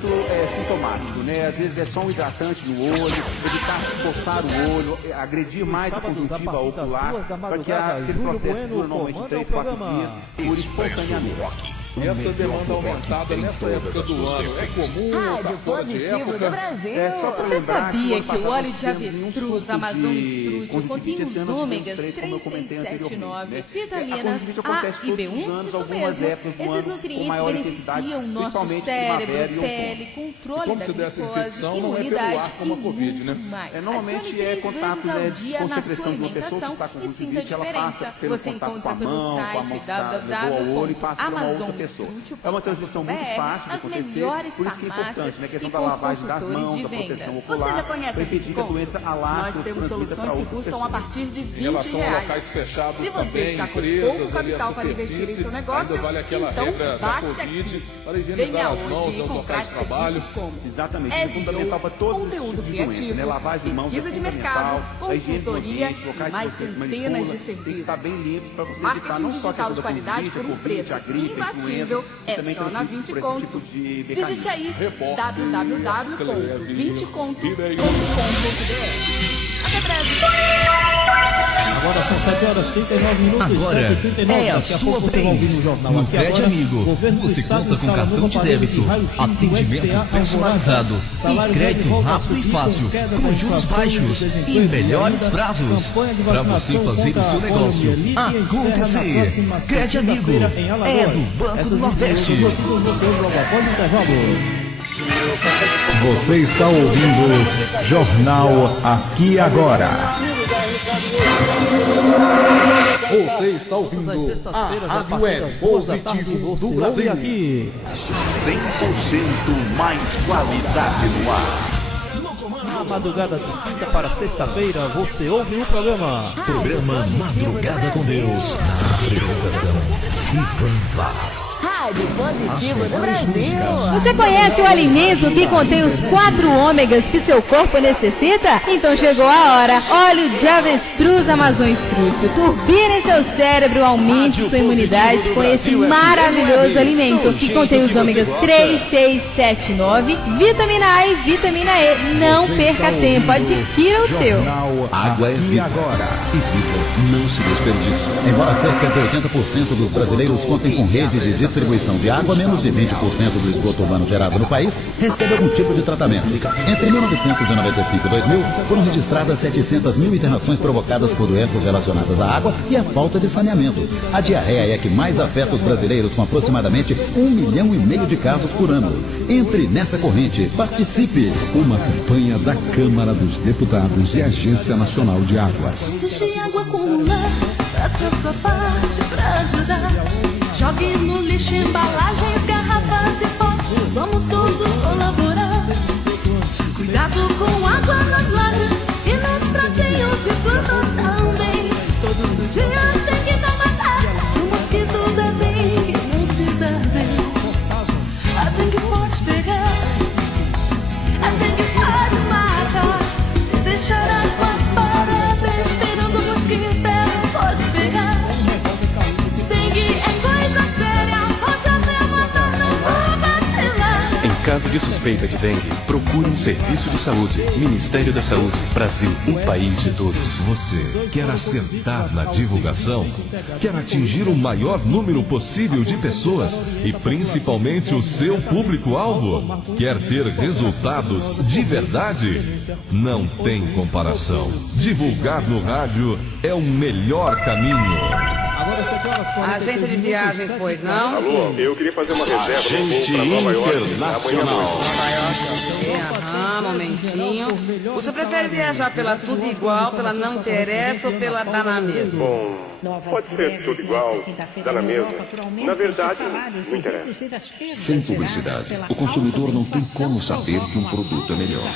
sintomático, né? Às vezes é só um hidratante no olho, evitar coçar o olho, agredir mais a conjuntiva ocular, para que aquele processo dura normalmente 3, 4 dias, dure espontaneamente. Essa demanda aumentada nesta época do ano é comum? Rádio Positivo do Brasil. Você sabia que o óleo de avestruz, Amazon Estrútil, contém os ômegas 3, 6, 7, 9, vitaminas A e B1? Isso mesmo. Esses nutrientes beneficiam o nosso cérebro, pele, controle da glicose, imunidade como a COVID, né? Normalmente é contato com secreção de uma pessoa que está com conjuntivite, ela passa pelo contato com a mão, com a mão que levou ao olho e passa para uma outra pessoa. É uma transmissão muito fácil de acontecer, por isso que é importante, né? A questão da lavagem das mãos, a proteção ocular, você já conhece para impedir que a doença alastre. Nós temos soluções que custam a partir de R$20. Em relação a locais fechados se você também, está com empresas, pouco capital para investir em seu negócio, ainda vale aquela então regra da bate COVID aqui. para higienizar as mãos Venha hoje nos e locais de contrate trabalho. serviços como exatamente, é fundamental para todos os tipos de doenças, né? Lavagem de mãos, pesquisa de mercado, consultoria e mais centenas de serviços. Tem que estar bem limpo para você evitar marketing não só a digital de qualidade por um preço imbatível é só na 20 Conto. Digite aí www.20conto.com.br. Até breve. Agora são 7 horas 39 minutos. Agora 7h39. é a sua vez. No Crédito Amigo, você conta com cartão de débito, atendimento personalizado e crédito rápido e fácil, com juros baixos e melhores prazos. Para você fazer o seu negócio acontecer. Crédito Amigo é do Banco do Nordeste. Você está ouvindo Jornal Aqui Agora. Você está ouvindo a Rádio Web Positivo do Brasil. 100% mais qualidade no ar. Na madrugada de quinta para sexta-feira, você ouve o programa Madrugada com Deus. Na apresentação, Ivan Vaz. Rádio Positivo do Brasil. Você conhece o alimento que contém os 4 ômegas que seu corpo necessita? Então chegou a hora. Óleo de avestruz Amazon Estrútil. Turbine seu cérebro, aumente sua imunidade com esse maravilhoso alimento que contém os ômegas 3, 6, 7, 9, vitamina A e vitamina E. Não perca perca tempo, adquira o seu. Água é vida. Agora. E vida não se desperdiça. Embora cerca de 80% dos brasileiros contem com rede de distribuição de água, menos de 20% do esgoto urbano gerado no país recebe algum tipo de tratamento. Entre 1995 e 2000, foram registradas 700 mil internações provocadas por doenças relacionadas à água e à falta de saneamento. A diarreia é a que mais afeta os brasileiros, com aproximadamente 1,5 milhão de casos por ano. Entre nessa corrente, participe. Uma campanha da Câmara dos Deputados e Agência Nacional de Águas. Deixe água acumular, faça a sua parte pra ajudar. Jogue no lixo embalagens, garrafas e potes. Vamos todos colaborar. Cuidado com água nas lajes e nos pratinhos de frutas também. Todos os dias tem que matar o mosquito da dengue, não se dá bem. A dengue pode pegar, a dengue pode matar. Se deixar água parada esperando o mosquito, pode pegar. Dengue é coisa séria, pode até matar, não vou vacilar. Em caso de suspeita de dengue, procure um serviço de saúde. Ministério da Saúde. Brasil, um país de todos. Você quer acertar na divulgação? Quer atingir o maior número possível de pessoas e principalmente o seu público-alvo? Quer ter resultados de verdade? Não tem comparação. Divulgar no rádio é o melhor caminho. Agora 7 horas 40. Agência de viagens, pois não? Alô, eu queria fazer uma reserva no voo para Nova York amanhã à noite. Momentinho. Você prefere viajar pela Tudo Igual, pela Não Interessa ou pela Dá na Mesma? Bom, pode ser tudo igual, dá na mesma. Na verdade, não interessa. Sem publicidade, o consumidor não tem como saber que um produto é melhor.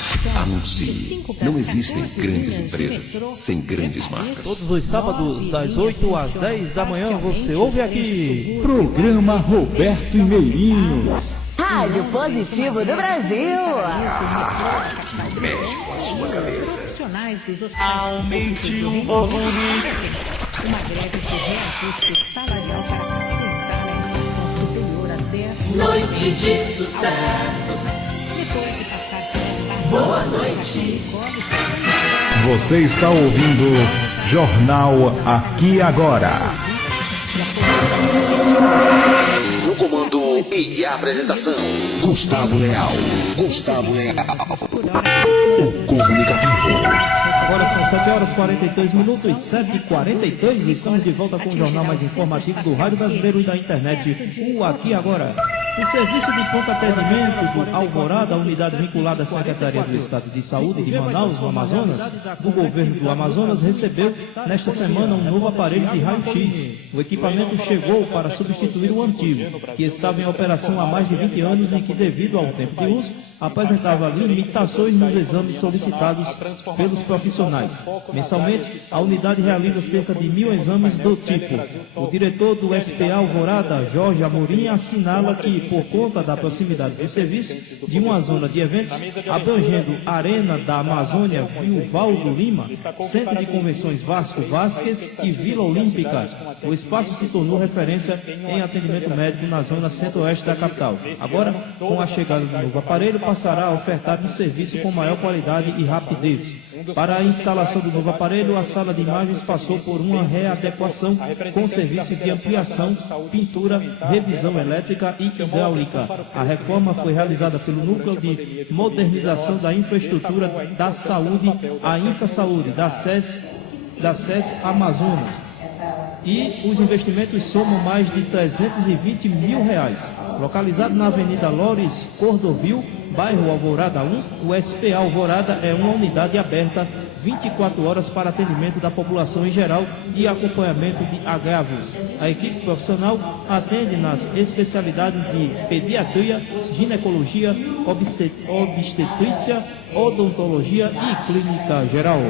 Anuncie. Não existem grandes empresas sem grandes marcas. Todos os sábados, das 8 às 10 da manhã, você ouve aqui. Programa Roberto e Meirinho. Rádio Positivo do Brasil. Mexe com a sua cabeça. Aumente o volume. Uma greve por reajuste salarial para compensar a inflação superior a 10%. Noite de sucessos. Depois de passar boa noite. Você está ouvindo Jornal Aqui Agora. No comando e apresentação, Gustavo Leal. O comunicativo. Agora são 7 horas 42 minutos, 7h42. Estamos de volta com o jornal mais informativo do Rádio Brasileiro e da internet, o Aqui Agora. O Serviço de Pronto Atendimento do Alvorada, a unidade vinculada à Secretaria do Estado de Saúde de Manaus, no Amazonas, do governo do Amazonas, recebeu nesta semana um novo aparelho de raio-x. O equipamento chegou para substituir o antigo, que estava em operação há mais de 20 anos e que, devido ao tempo de uso, apresentava limitações nos exames solicitados pelos profissionais. Mensalmente, a unidade realiza cerca de 1.000 exames do tipo. O diretor do SPA Alvorada, Jorge Amorim, assinala que, por conta da proximidade do serviço de uma zona de eventos abrangendo a Arena da Amazônia Vilvaldo Lima, Centro de Convenções Vasco Vasquez e Vila Olímpica, o espaço se tornou referência em atendimento médico na zona centro-oeste da capital. Agora, com a chegada do novo aparelho, passará a ofertar um serviço com maior qualidade e rapidez. Para a instalação do novo aparelho, a sala de imagens passou por uma readequação com serviços de ampliação, pintura, revisão elétrica e hidráulica. A reforma foi realizada pelo Núcleo de Modernização da Infraestrutura da Saúde, a InfraSaúde, da SES Amazonas. E os investimentos somam mais de 320 mil reais. Localizado na Avenida Lores Cordovil, bairro Alvorada 1, o SPA Alvorada é uma unidade aberta 24 horas para atendimento da população em geral e acompanhamento de agravos. A equipe profissional atende nas especialidades de pediatria, ginecologia, obstetrícia, odontologia e clínica geral.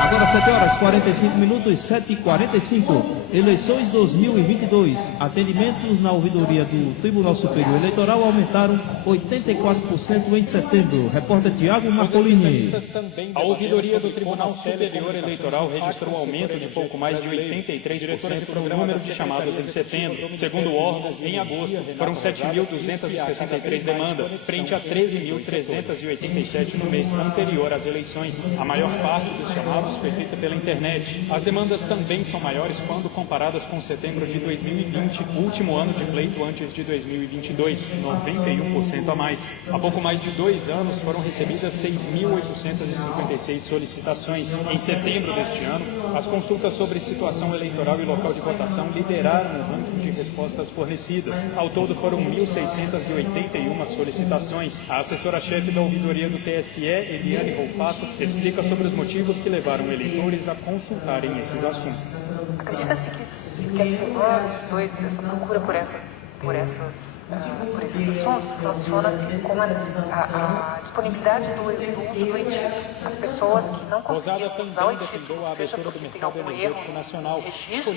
Agora 7 horas 45 minutos, 7h45. Eleições 2022. Atendimentos na ouvidoria do Tribunal Superior Eleitoral aumentaram 84% em setembro. Repórter Tiago Marcolini. A ouvidoria do Tribunal Superior Eleitoral registrou um aumento de pouco mais de 83% no número de chamados em setembro. Segundo o órgão, em agosto, foram 7.263 demandas, frente a 13.387 no mês anterior às eleições. A maior parte dos chamados foi feita pela internet. As demandas também são maiores quando comparadas com setembro de 2020, último ano de pleito antes de 2022, 91% a mais. Há pouco mais de 2 anos foram recebidas 6.856 solicitações. Em setembro deste ano, as consultas sobre situação eleitoral e local de votação lideraram o ranking de respostas fornecidas. Ao todo foram 1.681 solicitações. A assessora-chefe da ouvidoria do TSE, Eliane Volpato, explica sobre os motivos que levaram eleitores a consultarem esses assuntos. Acredita-se que as demandas, essa procura por esses assuntos relaciona-se com a disponibilidade do uso do e-título. As pessoas que não conseguiram usar o e-título, seja porque tem algum erro no registro,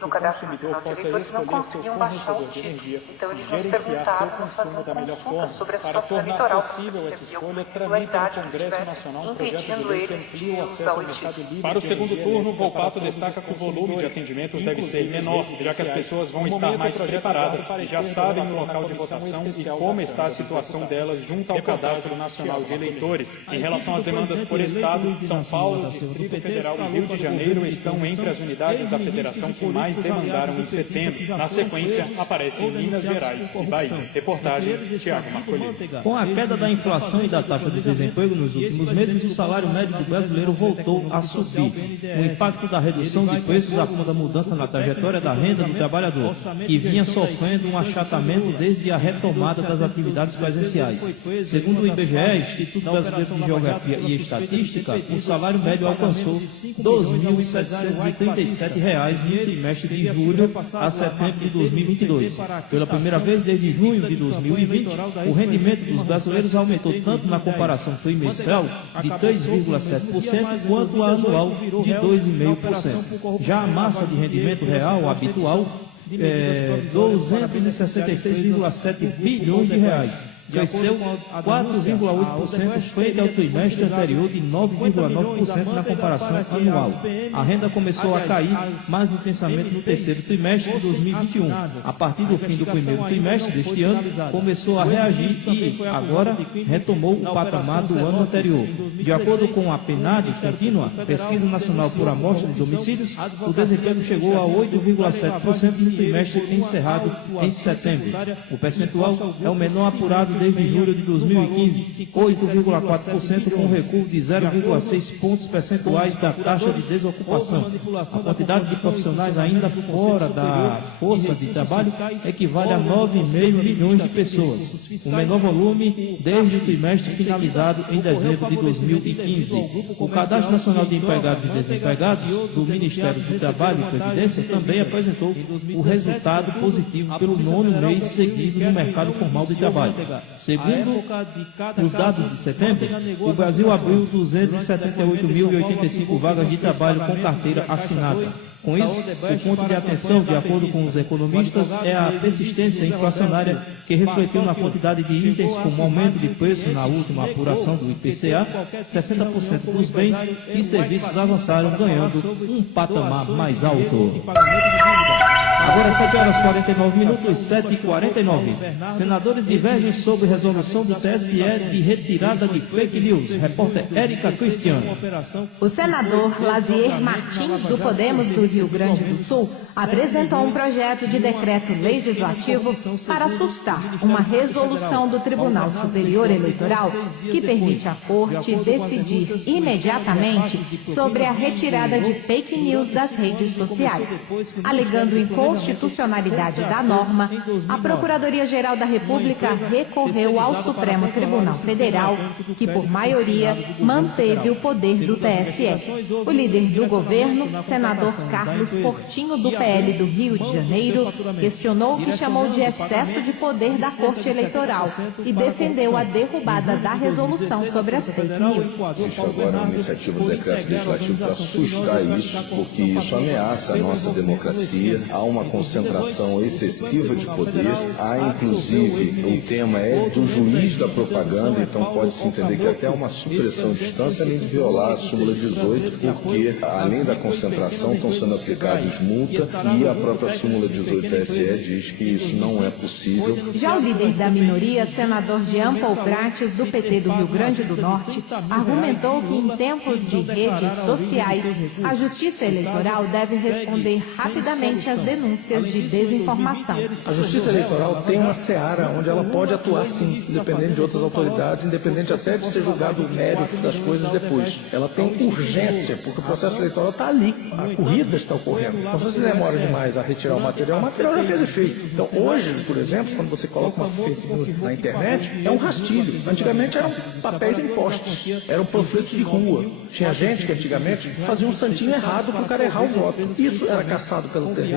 no Cadastro Nacional de Eleitores, não conseguiam baixar o título. Então eles nos perguntaram, nos faziam consultas sobre a situação eleitoral, se havia alguma irregularidade que estivesse impedindo eles de usar o e-título. Para o segundo turno, Volpato destaca que o volume de atendimentos deve ser menor, já que as pessoas vão estar mais preparadas, já sabem o local de votação e como está a situação delas junto ao Cadastro Nacional de Eleitores. Em relação às demandas por Estado, São Paulo, Distrito Federal e Rio de Janeiro estão entre as unidades da Federação que mais demandaram em setembro. Na sequência, aparecem Minas Gerais e Bahia. Reportagem, Tiago Marcolini. Com a queda da inflação e da taxa de desemprego nos últimos meses, o salário médio do brasileiro voltou a subir. O impacto da redução de preços aponta a mudança na trajetória da renda do trabalhador, que vinha sofrendo um achatamento desde a retomada das atividades presenciais. Segundo o IBGE, Instituto Brasileiro de Geografia e Estatística, o salário médio alcançou R$ 2.737 no trimestre de julho a setembro de 2022. Pela primeira vez desde junho de 2020, o rendimento dos brasileiros aumentou tanto na comparação trimestral de 3,7% quanto a anual de 2,5%. Já a massa de rendimento real habitual 266,7 bilhões de reais. Cresceu 4,8% frente ao trimestre anterior de 9,9% na comparação anual. A renda começou a cair mais intensamente no terceiro trimestre de 2021. A partir do fim do primeiro trimestre deste ano, começou a reagir e, agora, retomou o patamar do ano anterior. De acordo com a PNAD contínua, Pesquisa Nacional por Amostra de Domicílios, o desemprego chegou a 8,7% no trimestre encerrado em setembro. O percentual é o menor apurado desde julho de 2015, 8,4% com recuo de 0,6 pontos percentuais da taxa de desocupação. A quantidade de profissionais ainda fora da força de trabalho equivale a 9,5 milhões de pessoas, o menor volume desde o trimestre finalizado em dezembro de 2015. O Cadastro Nacional de Empregados e Desempregados do Ministério do Trabalho e Previdência também apresentou o resultado positivo pelo 9º mês seguido no mercado formal de trabalho. Segundo os dados de setembro, o Brasil abriu 278.085 vagas de trabalho com carteira assinada. Com isso, o ponto de atenção, de acordo com os economistas, é a persistência inflacionária que refletiu na quantidade de itens como aumento de preço na última apuração do IPCA. 60% dos bens e serviços avançaram, ganhando um patamar mais alto. Agora 7h49, 7h49. Senadores divergem sobre resolução do TSE de retirada de fake news. Repórter Érica Cristiano. O senador Lazier Martins, do Podemos do Rio Grande do Sul, apresentou um projeto de decreto legislativo para sustar uma resolução do Tribunal Superior Eleitoral que permite à Corte decidir imediatamente sobre a retirada de fake news das redes sociais, alegando inconstitucionalidade inconstitucionalidade da norma, a Procuradoria-Geral da República recorreu ao Supremo Tribunal Federal, que por maioria manteve o poder do TSE. O líder do governo, senador Carlos Portinho, do PL do Rio de Janeiro, questionou o que chamou de excesso de poder da Corte Eleitoral e defendeu a derrubada da resolução sobre as fake news. Existe agora uma iniciativa do decreto legislativo para sustar isso, porque isso ameaça a nossa democracia. Há uma concentração excessiva de poder. Há, inclusive, o tema é do juiz da propaganda, então pode-se entender que até uma supressão de instância, além de violar a súmula 18, porque, além da concentração, estão sendo aplicados multa e a própria súmula 18 da TSE diz que isso não é possível. Já o líder da minoria, senador Jean Paul Prates, do PT do Rio Grande do Norte, argumentou que em tempos de redes sociais, a Justiça Eleitoral deve responder rapidamente às denúncias de desinformação. A Justiça Eleitoral tem uma seara onde ela pode atuar sim, independente de outras autoridades, independente até de ser julgado o mérito das coisas depois. Ela tem urgência, porque o processo eleitoral está ali, a corrida está ocorrendo. Então, se você demora demais a retirar o material já fez efeito. Então, hoje, por exemplo, quando você coloca uma fake news na internet, é um rastilho. Antigamente eram papéis em postes, eram panfletos de rua. Tinha gente que antigamente fazia um santinho errado para o cara errar o voto. Isso era caçado pelo TRE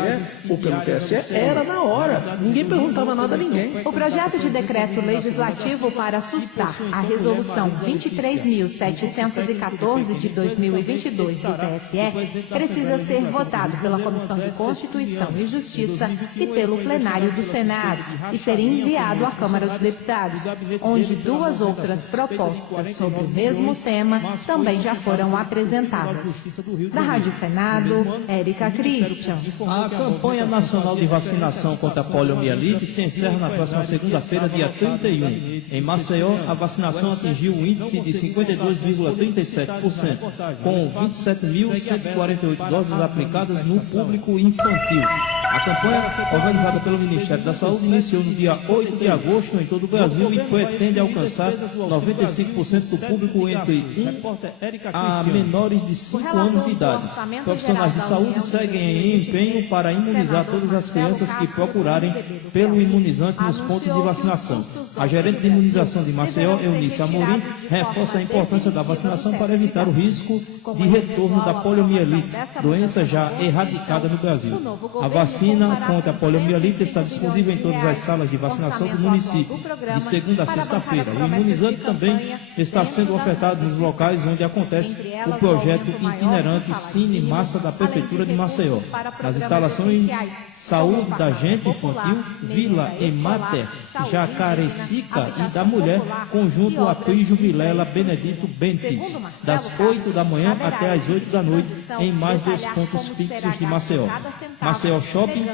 ou pelo TSE, era na hora. Ninguém perguntava nada a ninguém. O projeto de decreto legislativo para sustar a resolução 23.714 de 2022 do TSE precisa ser votado pela Comissão de Constituição e Justiça e pelo plenário do Senado e ser enviado à Câmara dos Deputados, onde duas outras propostas sobre o mesmo tema também já foram apresentadas. Da Rádio Senado, Érica Christian. A campanha nacional de vacinação contra a poliomielite se encerra na próxima segunda-feira, dia 31. Em Maceió, a vacinação atingiu um índice de 52,37%, com 27.148 doses aplicadas no público infantil. A campanha, organizada pelo Ministério da Saúde, iniciou no dia 8 de agosto em todo o Brasil e pretende alcançar 95% do público entre 1 a menores de 5 anos de idade. Profissionais de saúde seguem em empenho para imunizar todas as crianças que procurarem pelo imunizante nos pontos de vacinação. A gerente de imunização de Maceió, Eunice Amorim, reforça a importância da vacinação para evitar o risco de retorno da poliomielite, doença já erradicada no Brasil. A vacina contra a poliomielite está disponível em todas as salas de vacinação do município, de segunda a sexta-feira. O imunizante também está sendo ofertado nos locais onde acontece o projeto itinerante Cine Massa da Prefeitura de Maceió, nas instalações Saúde da Gente Infantil, Vila Emater, Jacarecica e da Mulher, Conjunto Aprígio Vilela Benedito Bentes, das 8 da manhã até as 8 da noite, em mais 2 pontos fixos de Maceió. Maceió Shopping,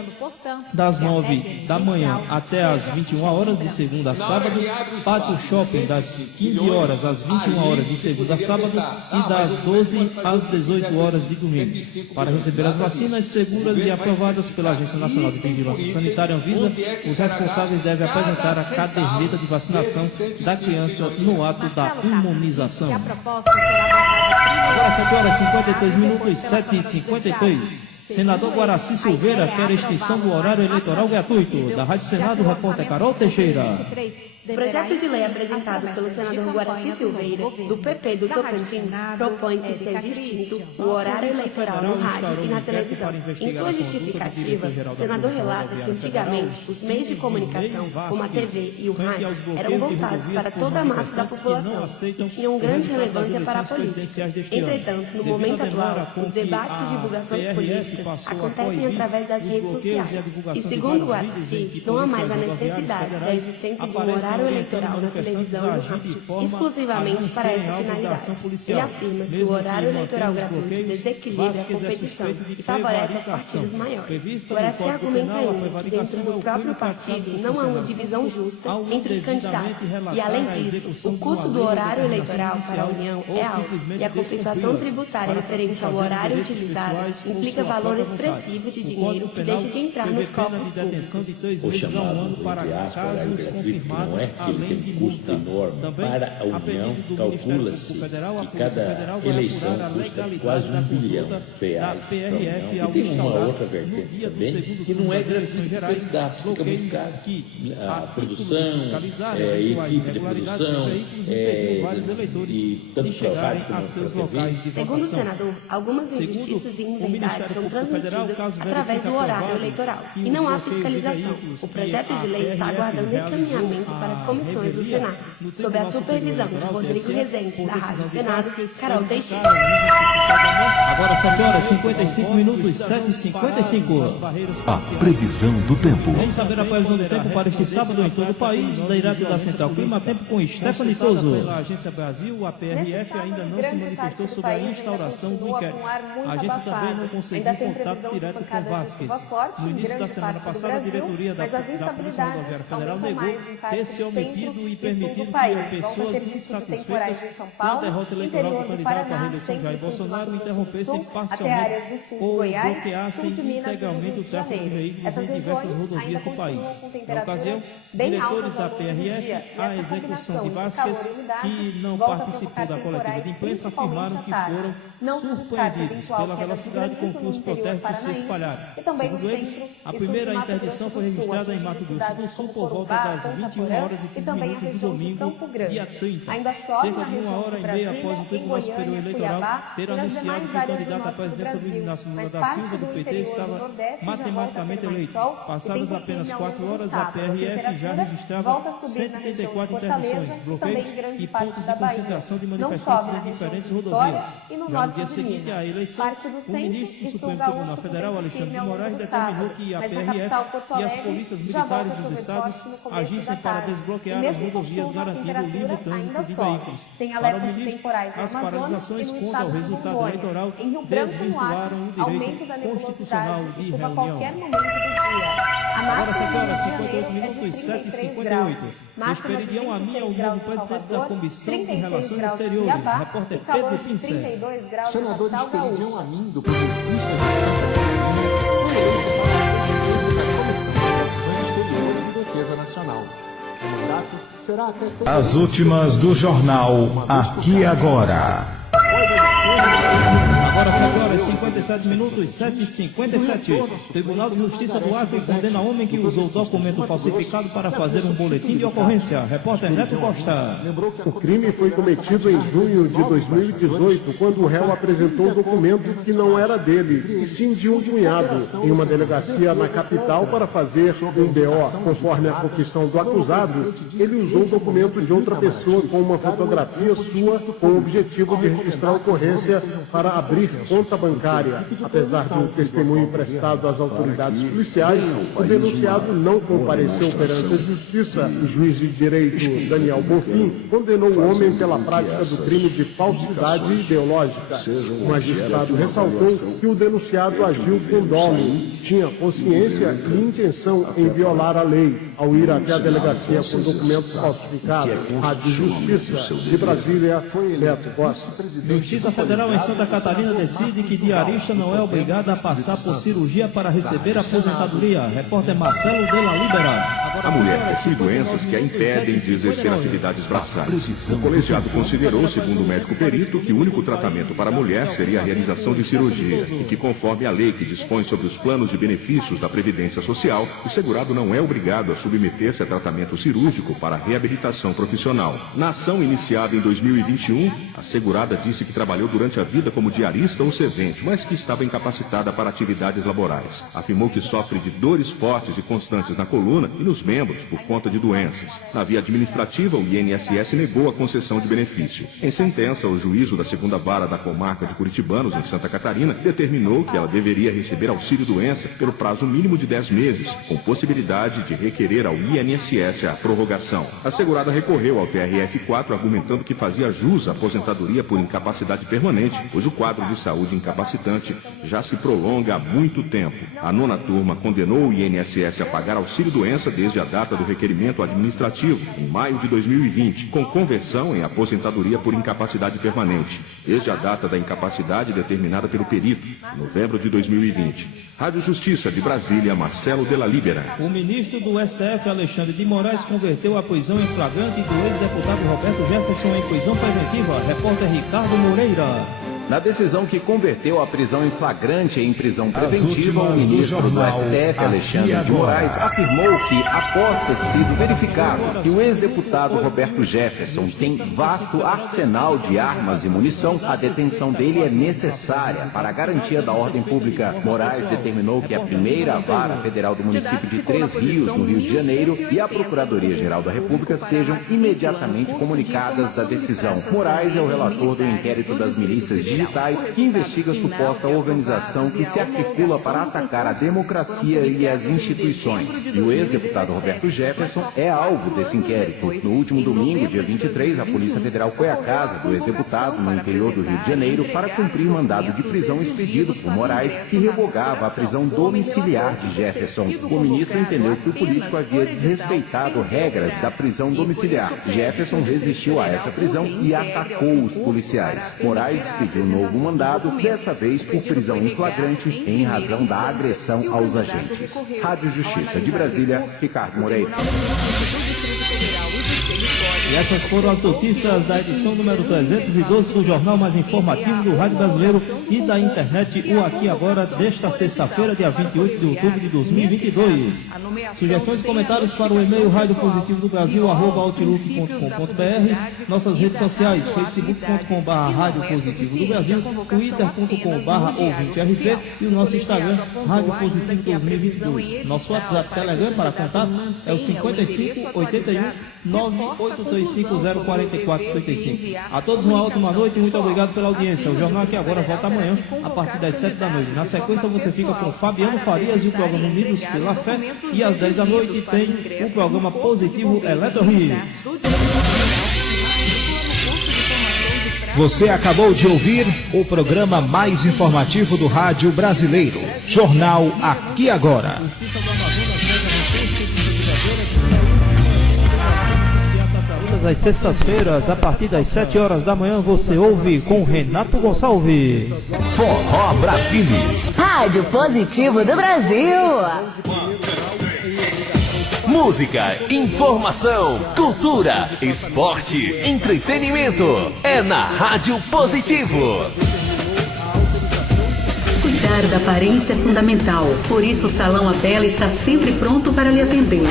das 9 da manhã até as 21 horas de segunda a sábado, Pátio Shopping, das 15 horas às 21 horas de segunda a sábado e das 12 às 18 horas de domingo. Para receber as vacinas seguras e aprovadas pela Agência Nacional de Vigilância Sanitária Anvisa, os responsáveis devem apresentar a caderneta de vacinação da criança no ato da imunização. Agora 7 horas e 53 minutos, 7h53. Senador Guaraci Silveira quer a extinção do horário eleitoral gratuito. Da Rádio Senado, o repórter Carol Teixeira. O projeto de lei apresentado pelo senador Guaraci Silveira, do PP do Tocantins, propõe que seja extinto o horário eleitoral no rádio e na televisão. Em sua justificativa, o senador relata que antigamente os meios de comunicação, como a TV e o rádio, eram voltados para toda a massa da população e tinham grande relevância para a política. Entretanto, no momento atual, os debates e divulgações políticas acontecem através das redes sociais. E segundo o Guaraci, não há mais a necessidade da existência de um horário eleitoral na televisão e no rádio, exclusivamente para essa finalidade. Ele afirma que o horário eleitoral gratuito desequilibra a competição e favorece os partidos maiores. Guaraci argumenta ainda que dentro do próprio partido não há uma divisão justa entre os candidatos e, além disso, o custo do horário eleitoral para a União é alto e a compensação tributária referente ao horário utilizado implica valor expressivo de dinheiro que deixa de entrar nos cofres públicos. O chamado, entre aspas, horário gratuito, que não é é que ele tem um custo enorme. Para a União, calcula-se que cada eleição custa quase R$1 bilhão para a União. E tem uma outra vertente também, que não é gratuito para o candidato, fica muito caro. A produção, equipe de produção, e tanto para o rádio como para a TV. Segundo o senador, algumas injustiças e inverdades são transmitidas através do horário eleitoral e não há fiscalização. O projeto de lei está aguardando encaminhamento para as comissões do Senado, sob a supervisão de Rodrigo Rezende, da Rádio Senado, Carol Teixeira. Agora 7 horas 55 minutos, 7h55. A previsão do tempo. Vamos saber a previsão do tempo para este sábado em todo o país, direto da Central Clima Tempo com Stephanie Toso. Pela Agência Brasil, a PRF ainda não se manifestou sobre a instauração do inquérito. A agência também não conseguiu contato direto com Vasquez. No início da semana passada, a diretoria da Polícia Rodoviária Federal negou ter se omitido e permitido que pessoas insatisfeitas com a derrota eleitoral do candidato à reeleição Jair Bolsonaro interrompessem parcialmente ou bloqueassem integralmente o tráfego de veículos em diversas rodovias do país. Na ocasião, diretores da PRF, a execução de Vasquez, que não participou da coletiva de imprensa, afirmaram que foram surpreendidos pela velocidade com que os protestos se espalharam. Segundo eles, a primeira interdição foi registrada em Mato Grosso do Sul por volta das 21 horas e 15 minutos do domingo, dia 30. Cerca de 1h30 após o Tribunal Superior Eleitoral ter anunciado que o candidato à presidência Luiz Inácio Lula da Silva do PT estava matematicamente eleito. Passadas apenas 4 horas, a PRF já registrava 134 interdições, bloqueios e pontos de concentração de manifestantes em diferentes rodovias. Já no dia seguinte à eleição, o ministro do Supremo Tribunal Federal, Alexandre de Moraes, determinou que a PRF e as polícias militares dos estados agissem para desbloquear as rodovias, garantindo o livre trânsito de veículos. Para o ministro, as paralisações contra o resultado eleitoral desvirtuaram o direito constitucional de reunião. Agora 7 horas 58 minutos, 7h58. Experidião a mim ao novo presidente da Comissão de Relações Exteriores, repórter Pedro Pincel. Senador Experidião a mim, do progressista foi eleito para a presidência da Comissão de Relações Exteriores e Defesa Nacional. O mandato será até... As últimas do jornal Aqui Agora. Agora 7 horas 57 minutos, 7h57. Tribunal de Justiça do Acre condena homem que usou documento falsificado para fazer um boletim de ocorrência. Repórter Neto Costa. O crime foi cometido em junho de 2018, quando o réu apresentou um documento que não era dele, e sim de um cunhado, em uma delegacia na capital para fazer um BO. Conforme a confissão do acusado, ele usou o documento de outra pessoa com uma fotografia sua, com o objetivo de registrar a ocorrência para abrir conta bancária. Apesar do testemunho prestado às autoridades policiais, o denunciado não compareceu perante a justiça. O juiz de direito, Daniel Bonfim, condenou o homem pela prática do crime de falsidade ideológica. O magistrado ressaltou que o denunciado agiu com dolo, tinha consciência e intenção em violar a lei ao ir até a delegacia com documento falsificado. Rádio Justiça de Brasília, Neto Costa. Justiça Federal em Santa Catarina decide que diarista não é obrigado a passar por cirurgia para receber aposentadoria. Repórter Marcelo de la Libera. A mulher possui doenças que a impedem de exercer atividades braçais. O colegiado considerou, segundo o médico perito, que o único tratamento para a mulher seria a realização de cirurgia e que, conforme a lei que dispõe sobre os planos de benefícios da Previdência Social, o segurado não é obrigado a submeter-se a tratamento cirúrgico para a reabilitação profissional. Na ação iniciada em 2021, a segurada disse que trabalhou durante a vida como diarista ou servente, mas que estava incapacitada para atividades laborais. Afirmou que sofre de dores fortes e constantes na coluna e nos membros por conta de doenças. Na via administrativa, o INSS negou a concessão de benefício. Em sentença, o juízo da 2ª Vara da Comarca de Curitibanos, em Santa Catarina, determinou que ela deveria receber auxílio-doença pelo prazo mínimo de 10 meses, com possibilidade de requerer ao INSS a prorrogação. A segurada recorreu ao TRF4, argumentando que fazia jus à aposentadoria por incapacidade permanente, cujo quadro de saúde incapacitante já se prolonga há muito tempo. A 9ª turma condenou o INSS a pagar auxílio-doença desde desde a data do requerimento administrativo, em maio de 2020, com conversão em aposentadoria por incapacidade permanente, desde a data da incapacidade determinada pelo perito, em novembro de 2020. Rádio Justiça de Brasília, Marcelo Della Libera. O ministro do STF, Alexandre de Moraes, converteu a prisão em flagrante do ex-deputado Roberto Jefferson em prisão preventiva. Repórter Ricardo Moreira. Na decisão que converteu a prisão em flagrante em prisão preventiva, o ministro do STF, Alexandre de Moraes, afirmou que, após ter sido verificado que o ex-deputado Roberto Jefferson tem vasto arsenal de armas e munição, a detenção dele é necessária para a garantia da ordem pública. Moraes determinou que a primeira vara federal do município de Três Rios, no Rio de Janeiro, e a Procuradoria-Geral da República sejam imediatamente comunicadas da decisão. Moraes é o relator do inquérito das milícias digitais que investiga a suposta organização que se articula para atacar a democracia e as instituições. E o ex-deputado Roberto Jefferson é alvo desse inquérito. No último domingo, dia 23, a Polícia Federal foi à casa do ex-deputado no interior do Rio de Janeiro para cumprir mandado de prisão expedido por Moraes, que revogava a prisão domiciliar de Jefferson. O ministro entendeu que o político havia desrespeitado regras da prisão domiciliar. Jefferson resistiu a essa prisão e atacou os policiais. Moraes pediu novo mandado, dessa vez por prisão em flagrante, em razão da agressão aos agentes. Rádio Justiça de Brasília, Ricardo Moreira. E essas foram as notícias da edição número 312 do Jornal Mais Informativo do Rádio Brasileiro e da internet, o Aqui Agora, desta sexta-feira, dia 28 de outubro de 2022. Sugestões e comentários para o e-mail radiopositivodobrasil@outlook.com.br, nossas redes sociais, facebook.com/radiopositivodobrasil, twitter.com/ouvinterp e o nosso Instagram, Rádio Positivo 2022. Nosso WhatsApp, Telegram para contato é o 55 81 982504485. A todos uma ótima noite e muito obrigado pela audiência. O Jornal Aqui Agora volta amanhã, a partir das 7 da noite. Na sequência, você fica com Fabiano Farias e o programa Unidos pela Fé. E às 10 da noite tem o programa Positivo Eletro Hits. Você acabou de ouvir o programa mais informativo do Rádio Brasileiro. Jornal Aqui Agora. Às sextas-feiras, a partir das 7 horas da manhã, você ouve com Renato Gonçalves. Forró Brasilis. Rádio Positivo do Brasil. Música, informação, cultura, esporte, entretenimento. É na Rádio Positivo. Cuidar da aparência é fundamental. Por isso, o Salão Abela está sempre pronto para lhe atender.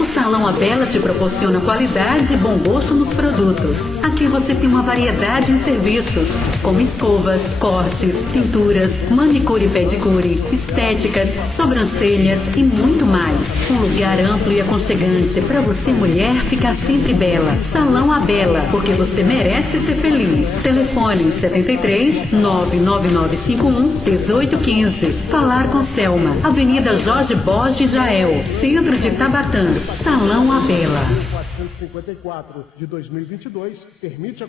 O Salão Abela te proporciona qualidade e bom gosto nos produtos. Aqui você tem uma variedade em serviços, como escovas, cortes, pinturas, manicure e pedicure, estéticas, sobrancelhas e muito mais. Um lugar amplo e aconchegante para você, mulher, ficar sempre bela. Salão Abela, porque você merece ser feliz. Telefone 73 99951 1815. Falar com Selma. Avenida Jorge Borges Jael, centro de Tabatã. Salão Abela. 454 de 2022 permite a